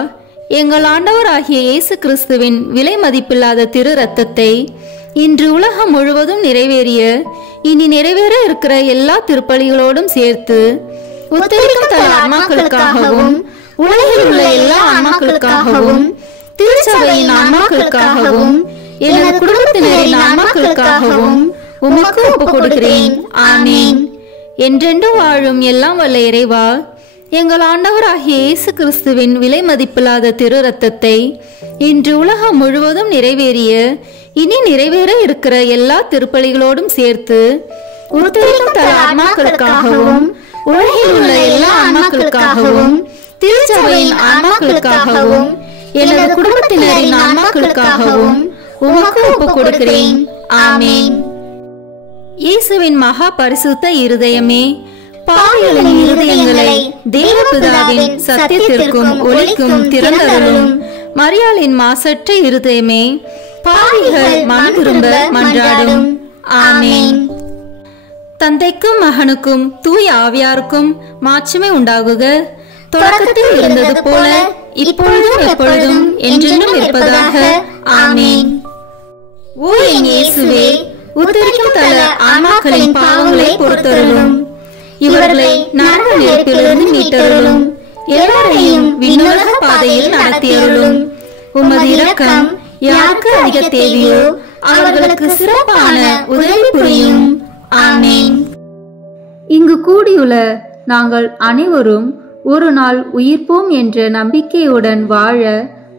எங்கள் ஆண்டவராகிய இயேசு கிறிஸ்துவின் விலை மதிப்பில்லாத திரு இரத்தத்தை இன்று உலகம் முழுவதும் நிறைவேறிய இனி நிறைவேற இருக்கிற எல்லா திருப்பலிகளோடும் சேர்த்து உத்தரிக்கும் தல ஆன்மாக்களுக்காகவும் உலகில் உள்ள எல்லா ஆன்மாக்களுக்காகவும் திருச்சபையின் ஆன்மாக்களுக்காகவும் எனது குடும்பத்தினரின் ஆன்மாக்களுக்காகவும் உமக்கு ஒப்புக் கொடுக்கிறேன். ஆமேன். என்றென்றும் வாழும் எல்லாம் வல்ல இறைவா, எங்கள் ஆண்டவராகிய இயேசு கிறிஸ்துவின் விலை மதிப்பில்லாத திரு இரத்தத்தை இன்று உலகம் முழுவதும் நிறைவேறிய இனி நிறைவேற இருக்கிற எல்லா திருப்பலிகளோடும் சேர்த்து உத்தரிக்கும் தல ஆன்மாக்களுக்காகவும் உலகில் உள்ள எல்லா ஆன்மாக்களுக்காகவும் திருச்சபையின் ஆன்மாக்களுக்காகவும் எனது குடும்பத்தினரின் ஆன்மாக்களுக்காகவும் உமக்கு ஒப்புக் கொடுக்கிறேன். ஆமேன். இயேசுவின் மகா பரிசுத்த இருதயமே, பாவிகளின் இருதயங்களை தேவபிதாவின் சத்தியத்திற்கும் ஒளிக்கும் திறந்தருளும். மரியாளின் மாசற்ற இருதயமே, பாவிகள் மனம் திரும்ப மன்றாடும். ஆமேன். தந்தைக்கும் மகனுக்கும் தூய ஆவியாருக்கும் மாட்சிமை உண்டாகுக. தொடக்கத்தில் இருந்தது போல இப்பொழுதும் எப்பொழுதும் என்றென்றும் இருப்பதாக. ஆமேன். ஓ என் இயேசுவே, உத்தரிக்கும் தல ஆன்மாக்களின் பாவங்களை பொறுத்தருளும். இவர்களை நரக நெருப்பிலிருந்து மீட்டருளும். எல்லாரையும் விண்ணுலக பாதையில் நடத்தியருளும். உமது இரக்கம் யாருக்கு அதிக தேவையோ அவர்களுக்கு சிறப்பான உதவி புரியும். ஆமேன். இங்கு கூடியுள்ள நாங்கள் அனைவரும் ஒரு நாள் உயிர்ப்போம் என்ற நம்பிக்கையுடன் வாழ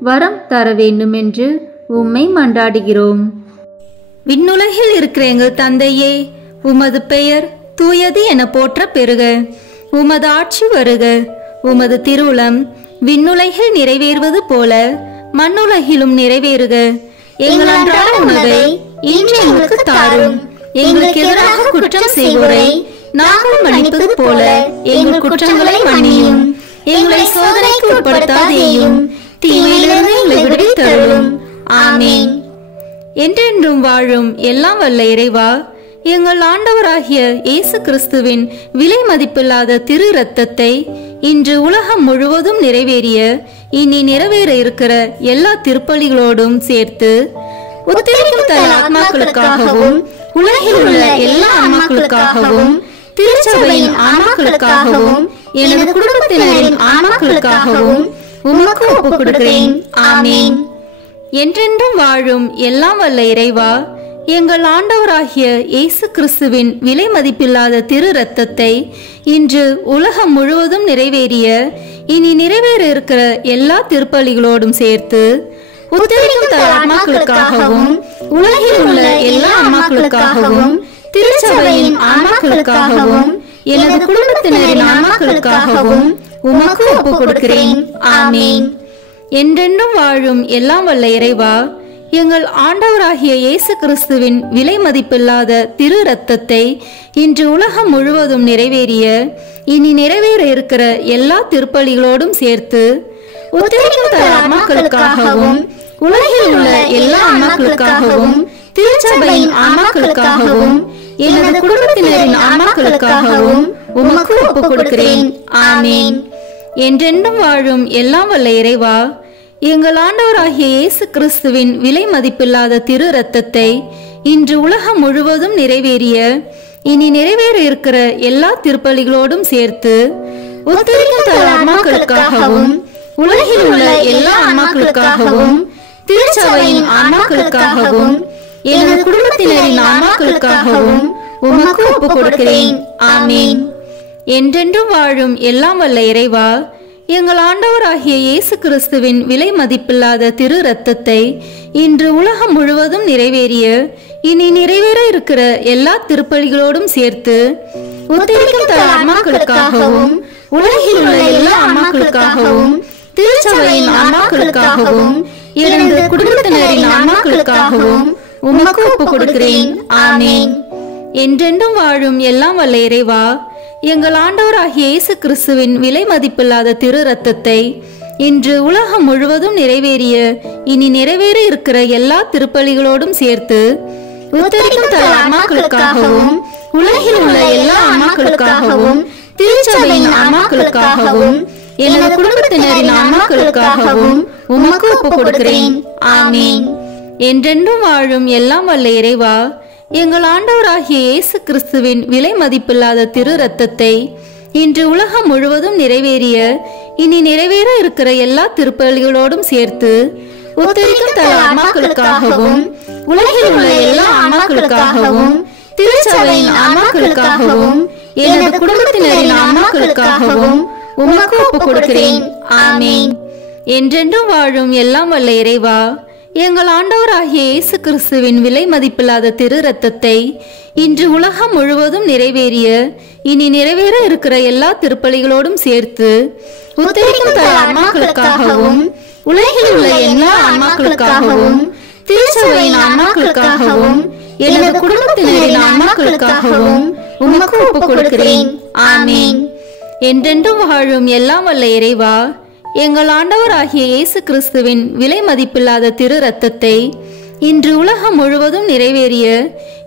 வரம் தர வேண்டும் என்று உம்மை மன்றாடுகிறோம். விண்ணுலகில் இருக்கிற எங்கள் தந்தையே, உமது பெயர் தூயது என போற்ற பெறுக. உமது ஆட்சி வருக. உமது திருவுளம் விண்ணுலகில் நிறைவேறுவது போல மண்ணுலகிலும் நிறைவேறுக. எங்கள் அன்றாட உணவை இன்று எங்களுக்கு தாரும். எங்களுக்கு எதிராக குற்றம் செய்வோரை நாங்கள் மன்னிப்பது போல எங்கள் குற்றங்களை மன்னியும். எங்களை சோதனைக்கு உட்படுத்தாதேயும், தீமையிலிருந்து எங்களை விடுவித்தருளும். ஆமேன். என்றென்றும் வாழும் எல்லாம் வல்ல இறைவா, எங்கள் ஆண்டவராகிய இயேசு கிறிஸ்துவின் விலை மதிப்பில்லாத திரு இரத்தத்தை இன்று உலகம் முழுவதும் நிறைவேறிய இனி நிறைவேற இருக்கிற எல்லா திருப்பலிகளோடும் சேர்த்து உத்தரிக்கும் தல ஆன்மாக்களுக்காகவும் உலகில் உள்ள எல்லா ஆன்மாக்களுக்காகவும் திருச்சபையின் ஆன்மாக்களுக்காகவும் எனது குடும்பத்தினரின் ஆன்மாக்களுக்காகவும் உமக்கு ஒப்புக் கொடுக்கிறேன். ஆமேன். என்றென்றும் வாழும் எல்லாம் வல்ல இறைவா, எங்கள் ஆண்டவராகிய இயேசு கிறிஸ்துவின் விலை மதிப்பில்லாத திரு இரத்தத்தை இன்று உலகம் முழுவதும் நிறைவேறிய இனி நிறைவேற இருக்கிற எல்லா திருப்பலிகளோடும் சேர்த்து உத்தரிக்கும் தல ஆன்மாக்களுக்காகவும் உலகில் உள்ள எல்லா ஆன்மாக்களுக்காகவும் திருச்சபையின் ஆன்மாக்களுக்காகவும் எனது குடும்பத்தினரின் ஆன்மாக்களுக்காகவும் உமக்கு ஒப்புக் கொடுக்கிறேன். ஆமீன். என்றென்றும் வாழும் எல்லாம் வல்ல இறைவா, எங்கள் ஆண்டவராகிய இயேசு கிறிஸ்துவின் விலை மதிப்பில்லாத திரு இரத்தத்தை இன்று உலகம் முழுவதும் நிறைவேறிய இனி நிறைவேற இருக்கிற எல்லா திருப்பலிகளோடும் சேர்த்து உத்தரிக்கும் தல ஆன்மாக்களுக்காகவும் உலகில் உள்ள எல்லா ஆன்மாக்களுக்காகவும் திருச்சபையின் ஆன்மாக்களுக்காகவும் எனது குடும்பத்தினரின் ஆன்மாக்களுக்காகவும் உமக்கு ஒப்புக் கொடுக்கிறேன். ஆமீன். என்றென்றும் வாழும் எல்லாம் வல்ல இறைவா, எங்கள் ஆண்டவராகிய இயேசு கிறிஸ்துவின் விலை மதிப்பில்லாத திரு இரத்தத்தை இன்று உலகம் முழுவதும் நிறைவேறிய இனி நிறைவேற இருக்கிற எல்லா திருப்பலிகளோடும் சேர்த்து உத்தரிக்கும் தல ஆன்மாக்களுக்காகவும் உலகில் உள்ள எல்லா ஆன்மாக்களுக்காகவும் திருச்சபையின் ஆன்மாக்களுக்காகவும் எனது குடும்பத்தினரின் ஆன்மாக்களுக்காகவும் உமக்கு ஒப்புக் கொடுக்கிறேன். ஆமீன். என்றென்றும் வாழும் எல்லாம் வல்ல இறைவா, எங்கள் ஆண்டவராகிய இயேசு கிறிஸ்துவின் விலை மதிப்பில்லாத திரு இரத்தத்தை இன்று உலகம் முழுவதும் நிறைவேறிய இனி நிறைவேற இருக்கிற எல்லா திருப்பலிகளோடும் சேர்த்து உத்தரிக்கும் தல ஆன்மாக்களுக்காகவும் உலகில் உள்ள எல்லா ஆன்மாக்களுக்காகவும் திருச்சபையின் ஆன்மாக்களுக்காகவும் எனது குடும்பத்தினரின் ஆன்மாக்களுக்காகவும் உமக்கு ஒப்புக் கொடுக்கிறேன். ஆமீன். என்றென்றும் வாழும் எல்லாம் வல்ல இறைவா, எங்கள் ஆண்டவராகிய இயேசு கிறிஸ்துவின் விலை மதிப்பில்லாத திரு இரத்தத்தை இன்று உலகம் முழுவதும் நிறைவேறிய இனி நிறைவேற இருக்கிற எல்லா திருப்பலிகளோடும் சேர்த்து உத்தரிக்கும் தல ஆன்மாக்களுக்காகவும் உலகில் உள்ள எல்லா ஆன்மாக்களுக்காகவும் திருச்சபையின் ஆன்மாக்களுக்காகவும் எனது குடும்பத்தினரின் ஆன்மாக்களுக்காகவும் உமக்கு ஒப்புக் கொடுக்கிறேன். ஆமீன். என்றென்றும் வாழும் எல்லாம் வல்ல இறைவா, எங்கள் ஆண்டவராகிய இயேசு கிறிஸ்துவின் விலை மதிப்பில்லாத திரு இரத்தத்தை இன்று உலகம் முழுவதும் நிறைவேறிய இனி நிறைவேற இருக்கிற எல்லா திருப்பலிகளோடும் சேர்த்து உத்தரிக்கும் தல ஆன்மாக்களுக்காகவும் உலகில் உள்ள எல்லா ஆன்மாக்களுக்காகவும் திருச்சபையின் ஆன்மாக்களுக்காகவும் எனது குடும்பத்தினரின் ஆன்மாக்களுக்காகவும் உமக்கு ஒப்புக் கொடுக்கிறேன். ஆமீன். என்றென்றும் வாழும் எல்லாம் வல்ல இறைவா, எங்கள் ஆண்டவராகிய இயேசு கிறிஸ்துவின் விலை மதிப்பில்லாத திரு இரத்தத்தை இன்று உலகம் முழுவதும் நிறைவேறிய இனி நிறைவேற இருக்கிற எல்லா திருப்பலிகளோடும் சேர்த்து உத்தரிக்கும் தல ஆன்மாக்களுக்காகவும் உலகில் உள்ள எல்லா ஆன்மாக்களுக்காகவும் திருச்சபையின் ஆன்மாக்களுக்காகவும் எனது குடும்பத்தினரின் ஆன்மாக்களுக்காகவும் உமக்கு ஒப்புக் கொடுக்கிறேன். ஆமீன். என்றென்றும் வாழும் எல்லாம் வல்ல இறைவா, எங்கள் ஆண்டவராகிய இயேசு கிறிஸ்துவின் விலை மதிப்பில்லாத திரு இரத்தத்தை இன்று உலகம் முழுவதும் நிறைவேறிய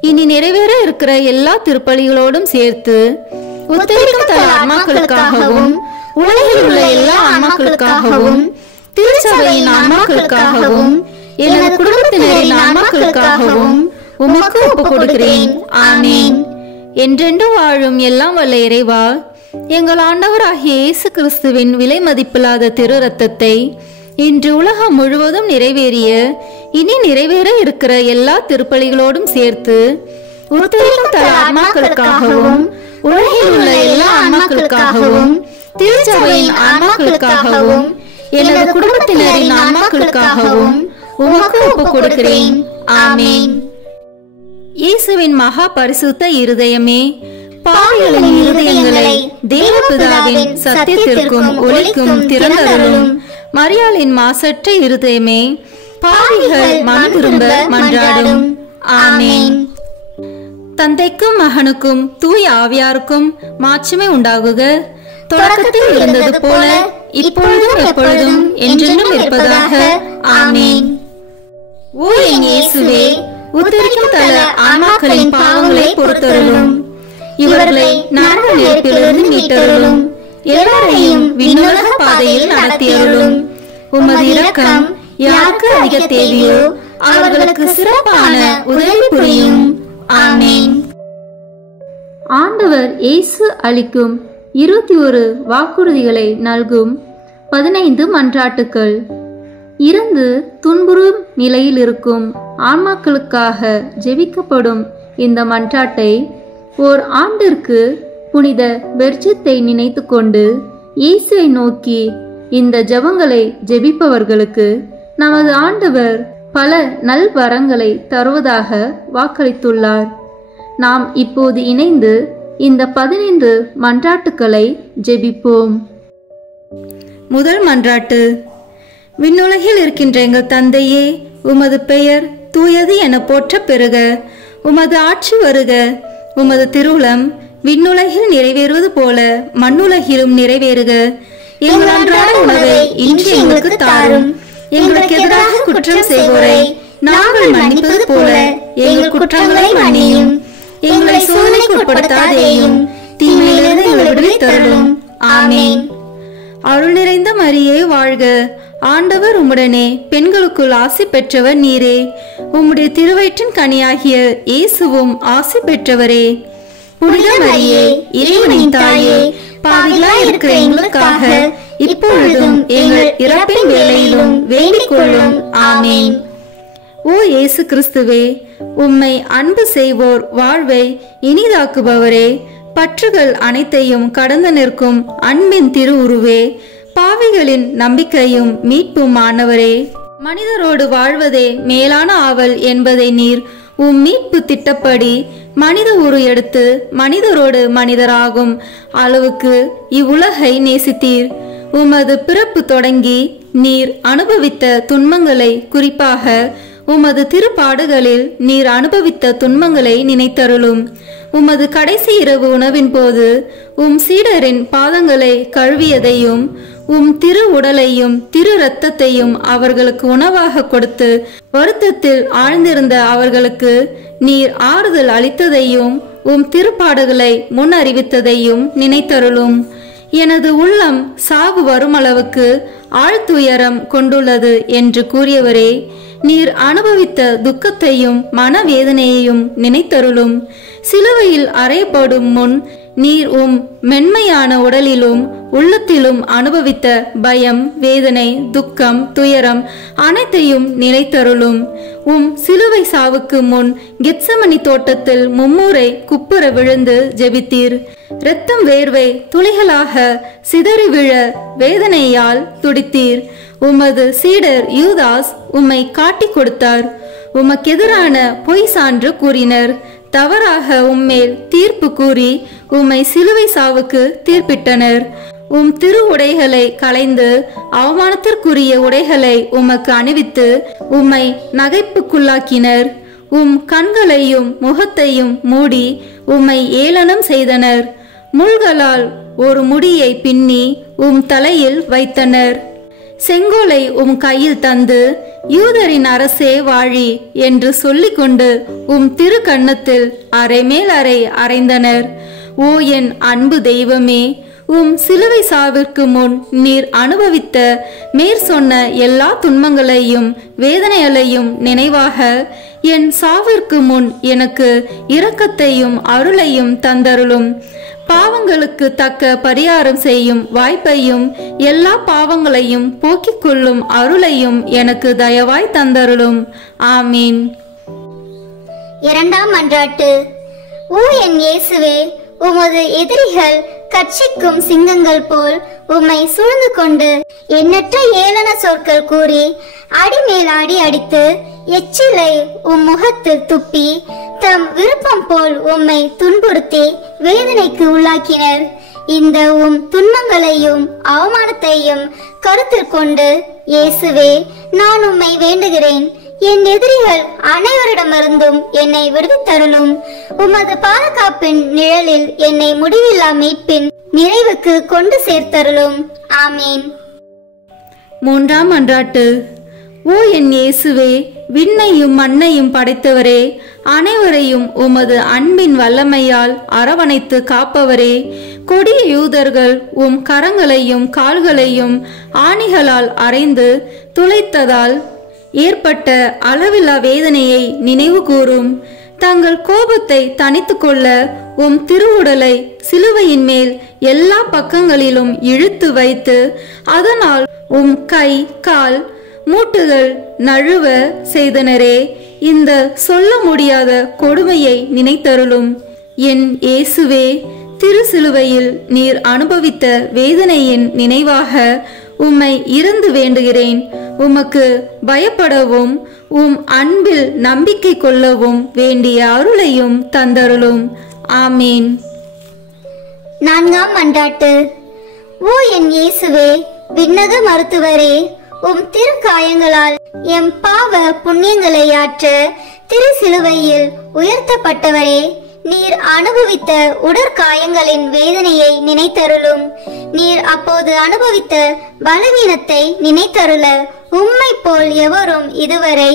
இனி நிறைவேற இருக்கிற எல்லா திருப்பலிகளோடும் சேர்த்து உத்தரிக்கும் தல ஆன்மாக்களுக்காகவும் உலகில் உள்ள எல்லா ஆன்மாக்களுக்காகவும் திருச்சபையின் ஆன்மாக்களுக்காகவும் எனது குடும்பத்தினரின் ஆன்மாக்களுக்காகவும் உமக்கு ஒப்புக் கொடுக்கிறேன். ஆமீன். என்றென்றும் வாழும் எல்லாம் வல்ல இறைவா, எங்கள் ஆண்டவராகிய இயேசு கிறிஸ்துவின் விலை மதிப்பில்லாத திரு இரத்தத்தை இன்று உலகம் முழுவதும் நிறைவேறிய இனி நிறைவேற இருக்கிற எல்லா திருப்பலிகளோடும் சேர்த்து உத்தரிக்கும் தல ஆன்மாக்களுக்காகவும் உலகில் உள்ள எல்லா ஆன்மாக்களுக்காகவும் திருச்சபையின் ஆன்மாக்களுக்காகவும் எனது குடும்பத்தினரின் ஆன்மாக்களுக்காகவும் உமக்கு ஒப்புக் கொடுக்கிறேன். ஆமீன். இயேசுவின் மகா பரிசுத்த இருதயமே, பாவிகளின் இருதயங்களை தேவபிதாவின் சத்தியத்திற்கும் ஒளிக்கும் திறந்தருளும். மரியாளின் மாசற்ற இருதயமே, பாவிகள் மனம் திரும்ப மன்றாடும். ஆமீன். தந்தைக்கும் மகனுக்கும் தூய ஆவியாருக்கும் மாட்சிமை உண்டாகுக. தொடக்கத்தில் இருந்தது போல இப்பொழுதும் எப்பொழுதும் என்றென்றும் இருப்பதாக. ஆமீன். ஓ என் இயேசுவே, உத்தரிக்கும் தல ஆன்மாக்களின் பாவங்களை பொறுத்தருளும். இவர்களை நரக நெருப்பிலிருந்து மீட்டருளும். எல்லாரையும் விண்ணுலக பாதையில் நடத்தியருளும். உமது இரக்கம் யாருக்கு அதிக தேவையோ அவர்களுக்கு சிறப்பான உதவி புரியும். ஆமீன். ஆண்டவர் இயேசு அளிக்கும் 21 வாக்குறுதிகளை நல்கும் 15 மன்றாட்டுக்கள். இறந்து துன்புறும் நிலையில் இருக்கும் ஆன்மாக்களுக்காக ஜெபிக்கப்படும் இந்த மன்றாட்டை ஓர் ஆண்டிற்கு புனித பெர்ஜித்தை நினைத்து கொண்டு இயேசுவை நோக்கி இந்த ஜெபங்களை ஜெபிப்பவர்களுக்கு நமது ஆண்டவர் பல நல்வரங்களை தருவதாக வாக்களித்துள்ளார். நாம் இப்போது இணைந்து இந்த 15 மன்றாட்டுக்களை ஜெபிப்போம். முதல் மன்றாட்டு. விண்ணுலகில் இருக்கின்ற எங்கள் தந்தையே, உமது பெயர் தூயது என போற்ற பெறுக. உமது ஆட்சி வருக. உமது திருவுளம் விண்ணுலகில் நிறைவேறுவது போல மண்ணுலகிலும் நிறைவேறுக. எங்கள் அன்றாட உணவை இன்று எங்களுக்கு தாரும். எங்களுக்கு எதிராக குற்றம் செய்வோரை நாங்கள் மன்னிப்பது போல எங்கள் குற்றங்களை மன்னியும். எங்களை சோதனைக்கு உட்படுத்தாதேயும், தீமையிலிருந்து எங்களை விடுவித்தருளும். ஆமென். அருள் நிறைந்த மரியே வாழ்க. ஆண்டவர் உம்முடனே, பெண்களுக்குள் ஆசி பெற்றவர் நீரே. உம்முடைய திருவயிற்றின் கனியாகிய இயேசுவும் ஆசி பெற்றவரே. புனித மரியே, இறைவனின் தாயே, பாவிகளாய் இருக்கிற எங்களுக்காக இப்பொழுதும் எங்கள் இறப்பின் வேளையிலும் வேண்டிக் கொள்ளும். ஆமென். ஓ இயேசு கிறிஸ்துவே, உம்மை அன்பு செய்வோர் வாழ்வை இனிதாக்குபவரே, பற்றுகள் அனைத்தையும் கடந்து நிற்கும் அன்பின் திருவுருவே, பாவிகளின் நம்பிக்கையும் மீட்புமானவரே, மனிதரோடு வாழ்வதே மேலான ஆவல் என்பதை நீர் உம் மீட்பு திட்டப்படி மனித உரு எடுத்து மனிதரோடு மனிதராகும் அளவுக்கு இவ்வுலகை நேசித்தீர். உமது பிறப்பு தொடங்கி நீர் அனுபவித்த துன்பங்களை, குறிப்பாக உமது திருப்பாடுகளில் நீர் அனுபவித்த துன்பங்களை நினைத்தருளும். உமது கடைசி இரவு உணவின் போது உம் சீடரின் பாதங்களை கழுவியதையும் உம் திரு உடலையும் திரு இரத்தத்தையும் அவர்களுக்கு உணவாக கொடுத்து வருத்தத்தில் ஆழ்ந்திருந்த அவர்களுக்கு நீர் ஆறுதல் அளித்ததையும் உம் திருப்பாடுகளை முன் அறிவித்ததையும் நினைத்தருளும். எனது உள்ளம் சாவு வருமளவுக்கு ஆழ்துயரம் கொண்டுள்ளது என்று கூறியவரே, நீர் அனுபவித்த துக்கத்தையும் மனவேதனையையும் நினைத்தருளும். சிலுவையில் அறையப்படும் முன் நீர் உம் மென்மையான உடலிலும் உள்ளத்திலும் அனுபவித்த பயம், வேதனை, துக்கம், துயரம் அனைத்தையும் நினைத்தருளும். உம் சிலுவை சாவுக்கு முன் கெத்சமனி தோட்டத்தில் மும்முறை குப்புற விழுந்து ஜெபித்தீர். இரத்தம் வேர்வை துளிகளாக சிதறி விழ வேதனையால் துடித்தீர். உமது சீடர் யூதாஸ் உம்மை காட்டிக் கொடுத்தார். உமக்கெதிரான பொய் சான்று கூறினர். தவறாக உம்மேல் தீர்ப்பு கூறி உம்மை சிலுவை சாவுக்கு தீர்ப்பிட்டனர். உம் திரு உடைகளை களைந்து அவமானத்திற்குரிய உடைகளை உமக்கு அணிவித்து உம்மை நகைப்புக்குள்ளாக்கினர். உம் கண்களையும் முகத்தையும் மூடி உம்மை ஏளனம் செய்தனர். முள்களால் ஒரு முடியை பின்னி உம் தலையில் வைத்தனர். செங்கோலை உம் கையில் தந்து யூதரின் அரசே வாழி என்று சொல்லிக்கொண்டு உம் திரு கன்னத்தில் அரை மேல் அறை அறைந்தனர். ஓ என் அன்பு தெய்வமே, உம் சிலுவை சாவிற்கு முன் நீர் அனுபவித்த மேற் சொன்ன எல்லா துன்பங்களையும் வேதனைகளையும் நினைவாக என் சாவிற்கு முன் எனக்கு இரக்கத்தையும் அருளையும் தந்தருளும். பாவங்களுக்கு தக்க பரிகாரம் செய்யும் வாய்ப்பையும் எல்லா பாவங்களையும் போக்கிக் கொள்ளும் அருளையும் எனக்கு தயவாய் தந்தருளும். ஆமீன். இரண்டாம் மன்றாட்டு. ஓ என் இயேசுவே, உமது எதிரிகள் கட்சிக்கும் சிங்கங்கள் போல் உம்மை சூழ்ந்து கொண்டு எண்ணற்ற ஏளன சொற்கள் கூறி அடிமேல் அடி அடித்து எச்சிலை உம் முகத்தில் துப்பி தம் விருப்பம் போல் உம்மை துன்புறுத்தி வேதனைக்கு உள்ளாக்கினர். இந்த உம் துன்பங்களையும் அவமானத்தையும் கருத்தில் கொண்டு இயேசுவே, நான் உம்மை வேண்டுகிறேன். என் எதிரிகள் அனைவரிடமிருந்தும் என்னை விடுவித்தருளும். உமது பாதுகாப்பின் நிழலில் என்னை முடிவில்லா மீட்பின் நிறைவுக்கு கொண்டு சேர்த்தருளும். ஆமீன். மூன்றாம் மன்றாட்டு. ஓ என் இயேசுவே, விண்ணையும் மண்ணையும் படைத்தவரே, அனைவரையும் உமது அன்பின் வல்லமையால் அரவணைத்து காப்பவரே, கொடிய யூதர்கள் உம் கரங்களையும் கால்களையும் ஆணிகளால் அறைந்து துளைத்ததால் ஏற்பட்ட அளவில்லா வேதனையை நினைவு கூறும். தங்கள் கோபத்தை தணித்து கொள்ள உம் திருவுடலை சிலுவையின் மேல் எல்லா பக்கங்களிலும் இழுத்து வைத்து அதனால் உம் கை கால் மூட்டுகள் நழுவ செய்தனரே, இந்த சொல்ல முடியாத கொடுமையை நினைத்தருளும். என் இயேசுவே, திருசிலுவையில் நீர் அனுபவித்த வேதனையின் நினைவாக உம்மை இருந்து வேண்டுகிறேன். உமக்கு பயப்படவும் அன்பில் நம்பிக்கை கொள்ளவும் வேண்டிய அருளையும் தந்தருளும். ஆமீன். 4ஆம் மன்றாட்டு. ஓ என் இயேசுவே, விண்ணக மருத்துவரே, திருக்காயங்களால் எம் பாவ புண்ணியங்களை ஆற்ற திருசிலுவையில் உயர்த்தப்பட்டவரே, நீர் அனுபவித்த உடற்காயங்களின் வேதனையை நினைத்தருளும். நீர் அப்போது அனுபவித்த பலவீனத்தை நினைத்தருள உம்மை போல் எவரும் இதுவரை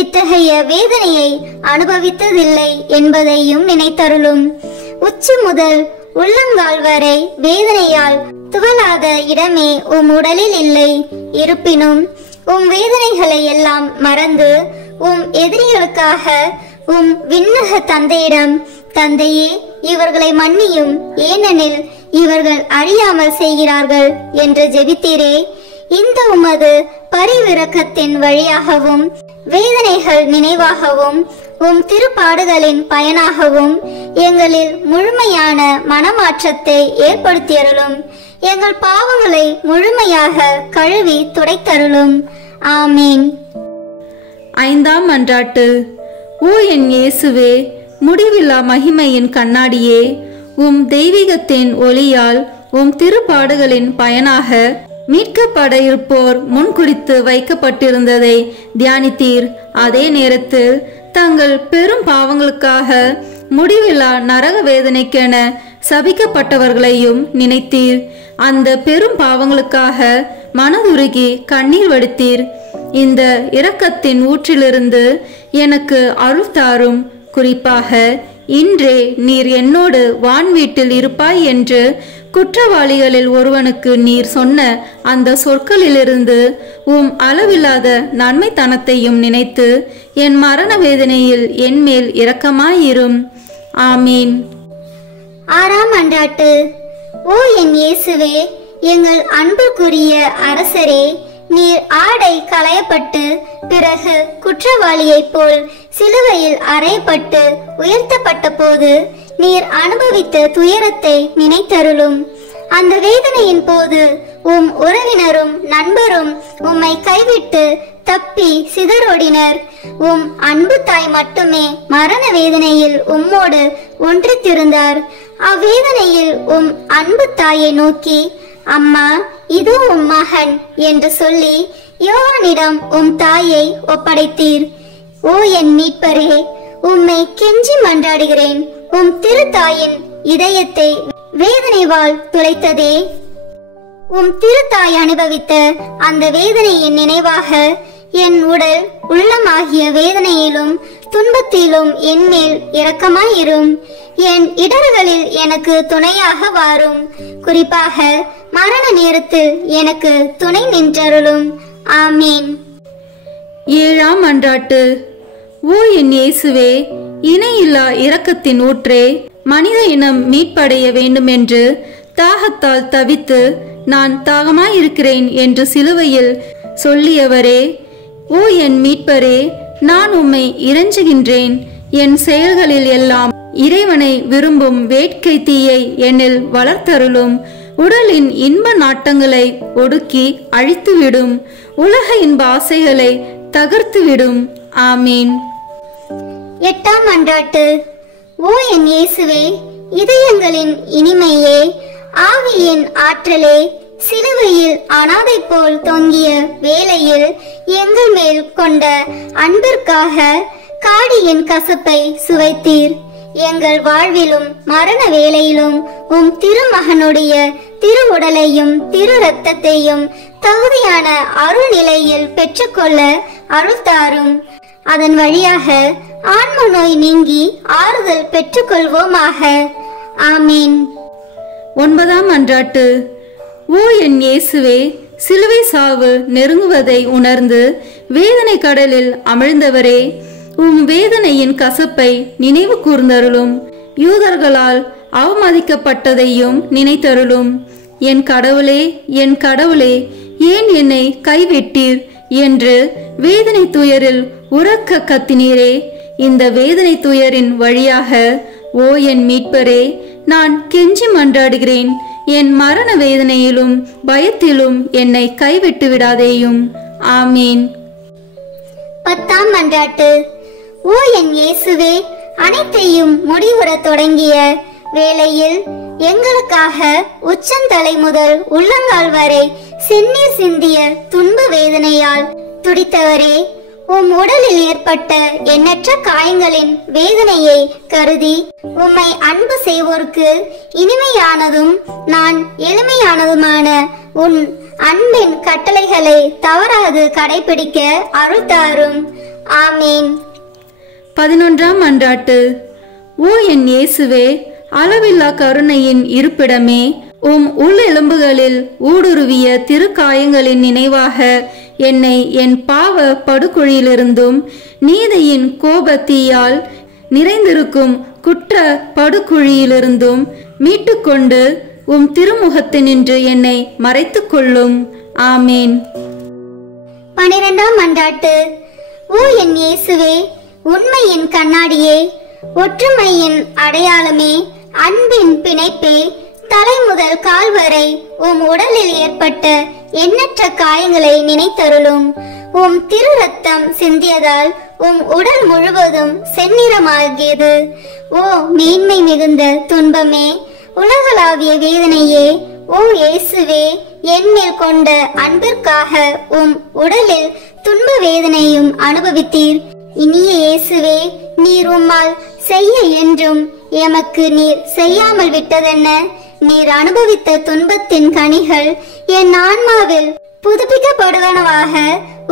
இத்தகைய வேதனையை அனுபவித்ததில்லை என்பதையும் நினைத்தருளும். உச்சி முதல் உள்ளங்கால் வரை வேதனையால் துவளாத இடமே உடலில் இல்லை. இருப்பினும் வேதனைகளை எல்லாம் மறந்து எதிரிகளுக்காக விண்ணக தந்தையிடம், தந்தையே, இவர்களை மன்னியும், ஏனெனில் இவர்கள் அறியாமல் செய்கிறார்கள் என்று ஜெபித்தீரே. இந்த உமது பரிவிரக்கத்தின் வழியாகவும் வேதனைகள் நினைவாகவும் திருப்பாடுகளின் பயனாகவும் எங்களில் முழுமையான மனமாற்றத்தை ஏற்படுத்தியருளும். எங்கள் பாவங்களை முழுமையாக கழுவி துடைத்தருளும். ஆமீன். 5ஆம் மன்றாட்டு. ஓ என் இயேசுவே, முடிவில்லா மகிமையின் கண்ணாடியே, தெய்வீகத்தின் ஒளியால் திருப்பாடுகளின் பயனாக மீட்கப்பட இருப்போர் முன்குறித்து வைக்கப்பட்டிருந்ததை தியானித்தீர். அதே நேரத்தில் தங்கள் பெரும் பாவங்களுக்காக முடிவில்லா நரக வேதனைக்கென சபிக்கப்பட்டவர்களையும் நினைத்தீர். அந்த பெரும் பாவங்களுக்காக மனதுருகி கண்ணீர் வடித்தீர். இந்த இரக்கத்தின் ஊற்றிலிருந்து எனக்கு அருள் தாரும். குறிப்பாக இன்றே நீர் என்னோடு வான் வீட்டில் இருப்பாய் என்று குற்றவாளிகளில் ஒருவனுக்கு நீர் சொன்ன அந்த சொற்களிலிருந்து அளவில்லாத நன்மைத்தனத்தையும் நினைத்து என் மரண வேதனையில் என்மேல் இரக்கமாயிரும். ஆமீன். 6ஆம் மன்றாட்டு. ஓ என் இயேசுவே, எங்கள் அன்புக்குரிய அரசரே, நீர் ஆடை களையப்பட்டு பிறகு குற்றவாளியைப் போல் சிலுவையில் அறையப்பட்டு உயர்த்தப்பட்ட போது நீர் அனுபவித்த துயரத்தை நினைத்தருளும். அந்த வேதனையின் போது உறவினரும் நண்பரும் உம்மை கைவிட்டு தப்பி சிதறோடினர். அன்பு தாய் மட்டுமே மரண வேதனையில் உம்மோடு ஒன்றித்திருந்தார். அவ்வேதனையில் அன்பு தாயை நோக்கி, அம்மா, இது மகன் என்று சொல்லி யோவானிடம் தாயை ஒப்படைத்தீர். ஓ என் மீட்பரே, உம்மை கெஞ்சி மன்றாடுகிறேன். திருத்தாயின் இதயத்தை வேதனைவால் துளைத்ததே. திருத்தாய் அனுபவித்த அந்த வேதனையின் நினைவாக என் உடல் உள்ளமாகிய வேதனையிலும் துன்பத்திலும் என்மேல் இரக்கமாயிரும். என் இடர்களில் எனக்கு துணையாக வாரும். குறிப்பாக மரண நேரத்தில் எனக்கு துணை நின்றருளும். ஆமீன். 7ஆம் மன்றாட்டு. ஓ என் இயேசுவே, இணையில்லா இரக்கத்தின் ஊற்றே, மனித இனம் மீட்படைய வேண்டுமென்று தாகத்தால் தவித்து நான் தாகமாயிருக்கிறேன் என்று சிலுவையில் சொல்லியவரே, ஓ என் மீட்பரே, நான் உம்மை இறைஞ்சுகின்றேன். என் செயல்களில் எல்லாம் இறைவனை விரும்பும் வேட்கை தீயை என்னில் வளர்த்தருளும். உடலின் இன்ப நாட்டங்களை ஒடுக்கி அழித்துவிடும். உலக இன்ப ஆசைகளை தகர்த்துவிடும். ஆமீன். 8ஆம் மன்றாட்டு. ஓ என் இயேசுவே, இதயங்களின் இனிமையே, ஆவியின் ஆற்றலே, சிலுவையில் அனாதை போல் தொங்கிய வேளையில் எங்கள் மேல் கொண்ட அன்பிற்காக காடியின் கசப்பை சுவைத்தீர். எங்கள் வாழ்விலும் மரண வேளையிலும் திருமகனுடைய திருவுடலையும் திரு ரத்தத்தையும் தகுதியான அருள் நிலையில் பெற்றுக்கொள்ள அருள் தாரும். அதன் வழியாக ஆன்ம நோய் நீங்கி ஆறுதல் பெற்றுக்கொள்வோமாக. ஆமீன். 9ஆம் மன்றாட்டு. ஓ என் இயேசுவே, சிலுவை சாவு நெருங்குவதை உணர்ந்து வேதனை கடலில் அமிழ்ந்தவரே, வேதனையின் கசப்பை நினைவு கூர்ந்தருளும். யூதர்களால் அவமதிக்கப்பட்டதையும் நினைத்தருளும். என் கடவுளே, என் கடவுளே, ஏன் என்னை கைவிட்டீர் என்று வேதனை துயரில் உரக்க கத்தினீரே. இந்த வேதனை துயரின் வழியாக ஓ என் மீட்பரே, நான் கெஞ்சி மன்றாடுகிறேன். என் மரண வேதனையிலும் பயத்திலும் என்னை கைவிட்டு விடாதேயும். ஆமீன். 10ஆம் மன்றாட்டு. ஓ என் இயேசுவே, அனைத்தையும் முடிவுறத் தொடங்கிய வேளையில் எங்களுக்காக உச்சந்தலை முதல் உள்ளங்கால் வரை செந்நீர் சிந்திய துன்ப வேதனையால் துடித்தவரே, உம் உடலில் ஏற்பட்ட எண்ணற்ற காயங்களின் வேதனையை கருதி உம்மை அன்பு செய்வோருக்கு இனிமையானதும் நான் எளிமையானதுமான உன் அன்பின் கட்டளைகளை தவறாது கடைபிடிக்க அருள் தாரும். ஆமீன். 11ஆம் மன்றாட்டு. ஓ என் இயேசுவே, அளவில்லா கருணையின் இருப்பிடமே, உம் உள்ளெலும்புகளில் ஊடுருவிய திருக்காயங்களின் நினைவாக என்னை என் பாவ படுகுழியிலிருந்தும் நீதியின் கோபத்தீயால் நிறைந்திருக்கும் குற்ற படுகுழியிலிருந்தும் மீட்டுக்கொண்டு உம் திருமுகத்தினின்று என்னை மறைத்துக் கொள்ளும். ஆமீன். 12ஆம் மன்றாட்டு. ஓ என் இயேசுவே, உண்மையின் கண்ணாடியே, ஒற்றுமையின் அடையாளமே, அன்பின் பிணைப்பே, தலை முதல் கால் வரை உம் உடலில் ஏற்பட்ட எண்ணற்ற காயங்களை நினைத்தருளும். உம் திரு ரத்தம் சிந்தியதால் உம் உடல் முழுவதும் செந்நிறமாகியது. ஓ மேன்மை மிகுந்த துன்பமே, உலகளாவிய வேதனையே, ஓ இயேசுவே, என்மேல் கொண்ட அன்பிற்காக உம் உடலில் துன்ப வேதனையும் அனுபவித்தீர். இனிய இயேசுவே, நீர் உம்மால் செய்ய என்றும் எமக்கு நீர் செய்யாமல் விட்டதென்ன? நீர் அனுபவித்த துன்பத்தின் கனிகள் என் ஆன்மாவில் புதுப்பிக்கப்படுவனவாக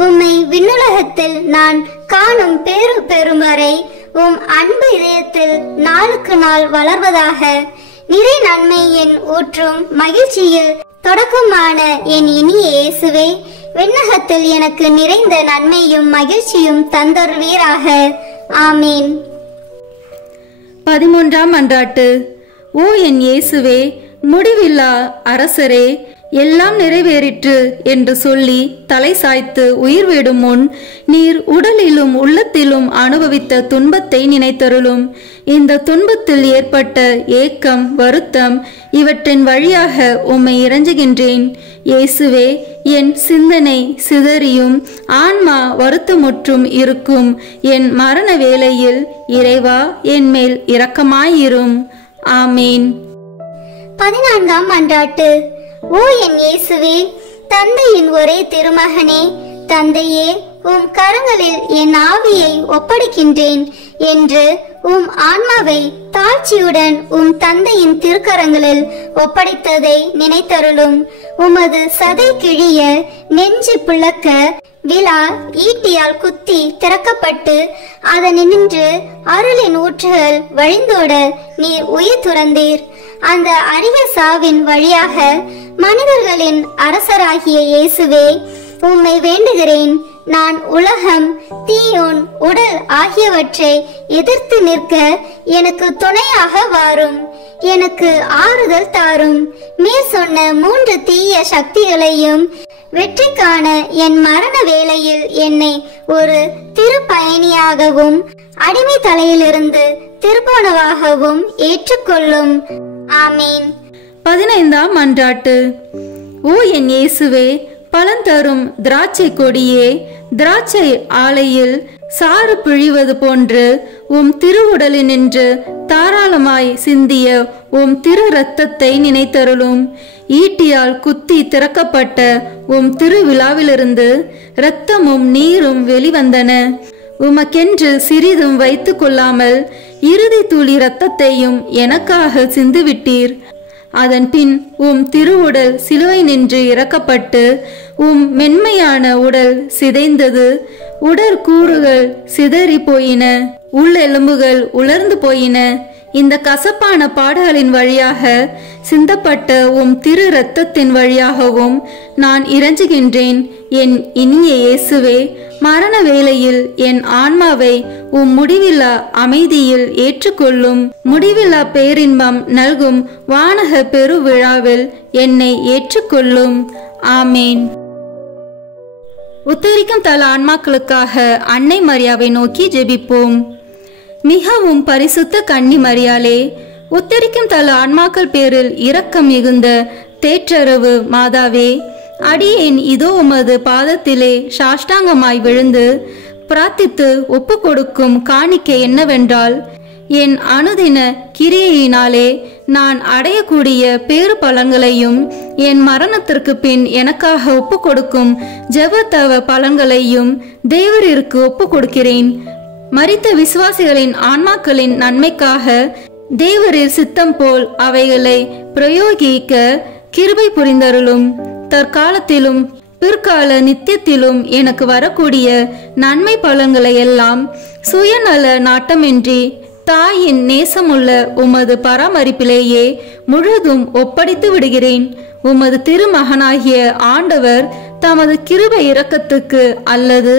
உம்மை விண்ணுலகத்தில் நான் காணும் பேரு பெறும் வரை உம் அன்பு இதயத்தில் நாளுக்கு நாள் வளர்வதாக. நிறை நன்மையின் ஊற்றும் மகிழ்ச்சியில் தொடக்கமான என் இனிய இயேசுவே, விண்ணகத்தில் எனக்கு நிறைந்த நன்மையும் மகிழ்ச்சியும் தந்தருவீராக. ஆமீன். 13ஆம் மன்றாட்டு. ஓ என் இயேசுவே, முடிவில்லா அரசரே, எல்லாம் நிறைவேறிற்று என்று சொல்லி தலை சாய்த்து உயிர் விடும் முன் நீர் உடலிலும் உள்ளத்திலும் அனுபவித்த துன்பத்தை நினைத்தருளும். இந்த துன்பத்தில் ஏற்பட்ட ஏக்கம், வருத்தம் இவற்றின் வழியாக உம்மை இறைஞ்சுகின்றேன். இயேசுவே, என் சிந்தனை சிதறியும் ஆன்மா வருத்தமுற்றும் இருக்கும் என் மரண வேளையில் இறைவா, என் மேல் இரக்கமாயிரும். ஆமீன். 14ஆம் மன்றாட்டு. ஓ என் இயேசுவே, தந்தையின் ஒரே திருமகனே, தந்தையே, உம் கரங்களில் என் ஆவியை ஒப்படைக்கின்றேன் என்று உம் ஆன்மாவை தாழ்ச்சியுடன் உம் தந்தையின் திருக்கரங்களில் ஒப்படைத்ததை நினைத்தருளும். உமது சதை கிழிய, நெஞ்சு பிளக்க, விழா ஈட்டியால் குத்தி திறக்கப்பட்டு அதனின்று அருளின் ஊற்றுகள் வழிந்தோட நீர் உயிர் துறந்தீர். அந்த அரிய சாவின் வழியாக மனிதர்களின் அரசராகிய இயேசுவே, உம்மை வேண்டுகிறேன். நான் உலகம், தீயோன், உடல் ஆகியவற்றை எதிர்த்து நிற்க எனக்கு துணையாக வாரும். எனக்கு ஆறுதல் தாரும். மேற் சொன்ன 3 தீய சக்திகளையும் வெற்றி காண என் மரண வேளையில் என்னை ஒரு திருப்பயணியாகவும் அடிமை தலையிலிருந்து திருப்போனவாகவும் ஏற்றுக்கொள்ளும். ஆமீன். 15ஆம் மன்றாட்டு. ஓ என் இயேசுவே, பலந்தரும் திராட்சை கொடியே, திராட்சை ஆலையில் சாறு பிழிவது போன்று உம் திருவுடலினின்று தாராளமாய் சிந்திய உம் திரு இரத்தத்தை நினைத்தருளும். ஈட்டியால் குத்தி திறக்கப்பட்ட உம் திருவிழாவிலிருந்து இரத்தமும் நீரும் வெளிவந்தன. உமக்கென்று சிறிதும் வைத்து கொள்ளாமல் இறுதி துளி இரத்தத்தையும் எனக்காக சிந்துவிட்டீர். அதன் பின் உம் திருவுடல் சிலுவை நின்று இறக்கப்பட்டு உம் மென்மையான உடல் சிதைந்தது. உடற்கூறுகள் சிதறி போயின, உள்ளெலும்புகள் உலர்ந்து போயின. இந்த கசப்பான பாடுகளின் வழியாக சிந்தப்பட்ட உம் திரு இரத்தத்தின் வழியாகவும் நான் இறைஞ்சுகின்றேன். என் இனிய இயேசுவே, மரண வேளையில் என் ஆன்மாவை உம் முடிவில்லா அமைதியில் ஏற்றுக்கொள்ளும். முடிவில்லா பேரின்பம் நல்கும் வானக பெருவிழாவில் என்னை ஏற்றுக்கொள்ளும். ஆமேன். உத்தரிக்கும் தல ஆன்மாக்களுக்காக அன்னை மரியாவை நோக்கி ஜெபிப்போம். மிகவும் பரிசுத்த கன்னி மரியாளே, உத்தரிக்கும் தல ஆன்மாக்கள் பேரில் இரக்கம் மிகுந்த தேற்றரவு மாதாவே, அடியேன் இதோ உமது பாதத்திலே சாஷ்டாங்கமாய் விழுந்து பிரார்த்தித்து ஒப்பு கொடுக்கும் காணிக்கை என்னவென்றால், என் அனுதின கிரியையினாலே நான் அடையக்கூடிய பேறு பலன்களையும் என் மரணத்திற்கு பின் எனக்காக ஒப்பு கொடுக்கும் ஜெபத்தவ பலன்களையும் தேவரிற்கு ஒப்பு கொடுக்கிறேன். மரித்த விசுவாசிகளின் ஆன்மாக்களின் நன்மைக்காக தேவரின் சித்தம் போல் அவைகளை பிரயோகிக்க கிருபை புரிந்தருளும். தற்காலத்திலும் பிற்கால நித்தியத்திலும் எனக்கு வரக்கூடிய நன்மை பலன்களை எல்லாம் சுயநல நாட்டமின்றி தாயின் நேசமுள்ள உமது பராமரிப்பிலேயே முழுதும் ஒப்படைத்து விடுகிறேன். உமது திருமகனாகிய ஆண்டவர் தமது கிருபை இரக்கத்துக்கு அல்லது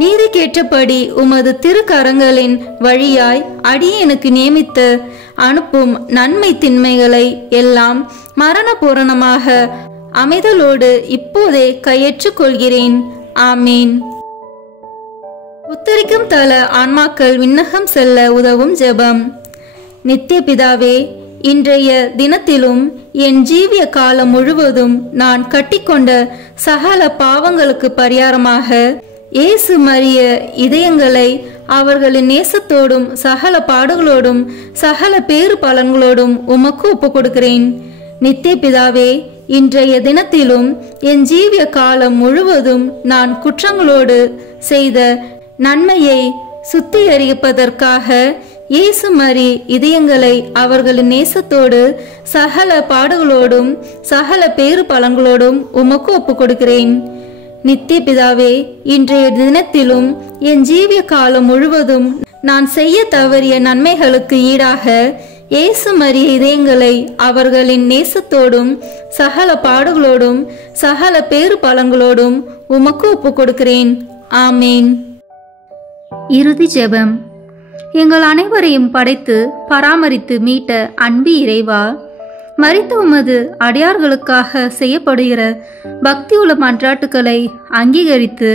நீதிக்கேற்றபடி உமது திருக்கரங்களின் வழியாய் அடியேனுக்கு நியமித்து அனுப்பும் நன்மை திண்மைகளை எல்லாம் மரண பூரணமாக அமைதலோடு இப்போதே கையேற்றுக் கொள்கிறேன். ஆமீன். உத்தரிக்கும் தல ஆன்மாக்கள் விண்ணகம் செல்ல உதவும் ஜெபம். நித்திய பிதாவே, இன்றைய தினத்திலும் என் ஜீவிய காலம் முழுவதும் நான் கட்டிக்கொண்ட சகல பாவங்களுக்கு பரிகாரமாக இயேசு மரிய இதயங்களை அவர்களின் நேசத்தோடும் சகல பாடுகளோடும் சகல பேறு பலன்களோடும் உமக்கு ஒப்பு கொடுக்கிறேன். நித்திய பிதாவே, இன்றைய தினத்திலும் என் ஜீவிய காலம் முழுவதும் நான் குற்றங்களோடு செய்த நன்மையை சுத்திகரிப்பதற்காக இயேசு மரி இதயங்களை அவர்களின் நேசத்தோடு சகல பாடுகளோடும் சகல பேறு பலன்களோடும் உமக்கு ஒப்பு கொடுக்கிறேன். நித்திய பிதாவே, இன்றைய தினத்திலும் என் ஜீவிய காலம் முழுவதும் நான் செய்ய தவறிய நன்மைகளுக்கு ஈடாக இயேசு மரிய இதயங்களை அவர்களின் நேசத்தோடும் சகல பாடுகளோடும் சகல பேறு பலன்களோடும் உமக்கு ஒப்பு கொடுக்கிறேன். ஆமேன். இறுதி ஜெபம். எங்கள் அனைவரையும் படைத்து பராமரித்து மீட்ட அன்பு இறைவா, மரித்த உமது அடியார்களுக்காக செய்யப்படுகிற பக்தியுள்ள மன்றாட்டுக்களை அங்கீகரித்து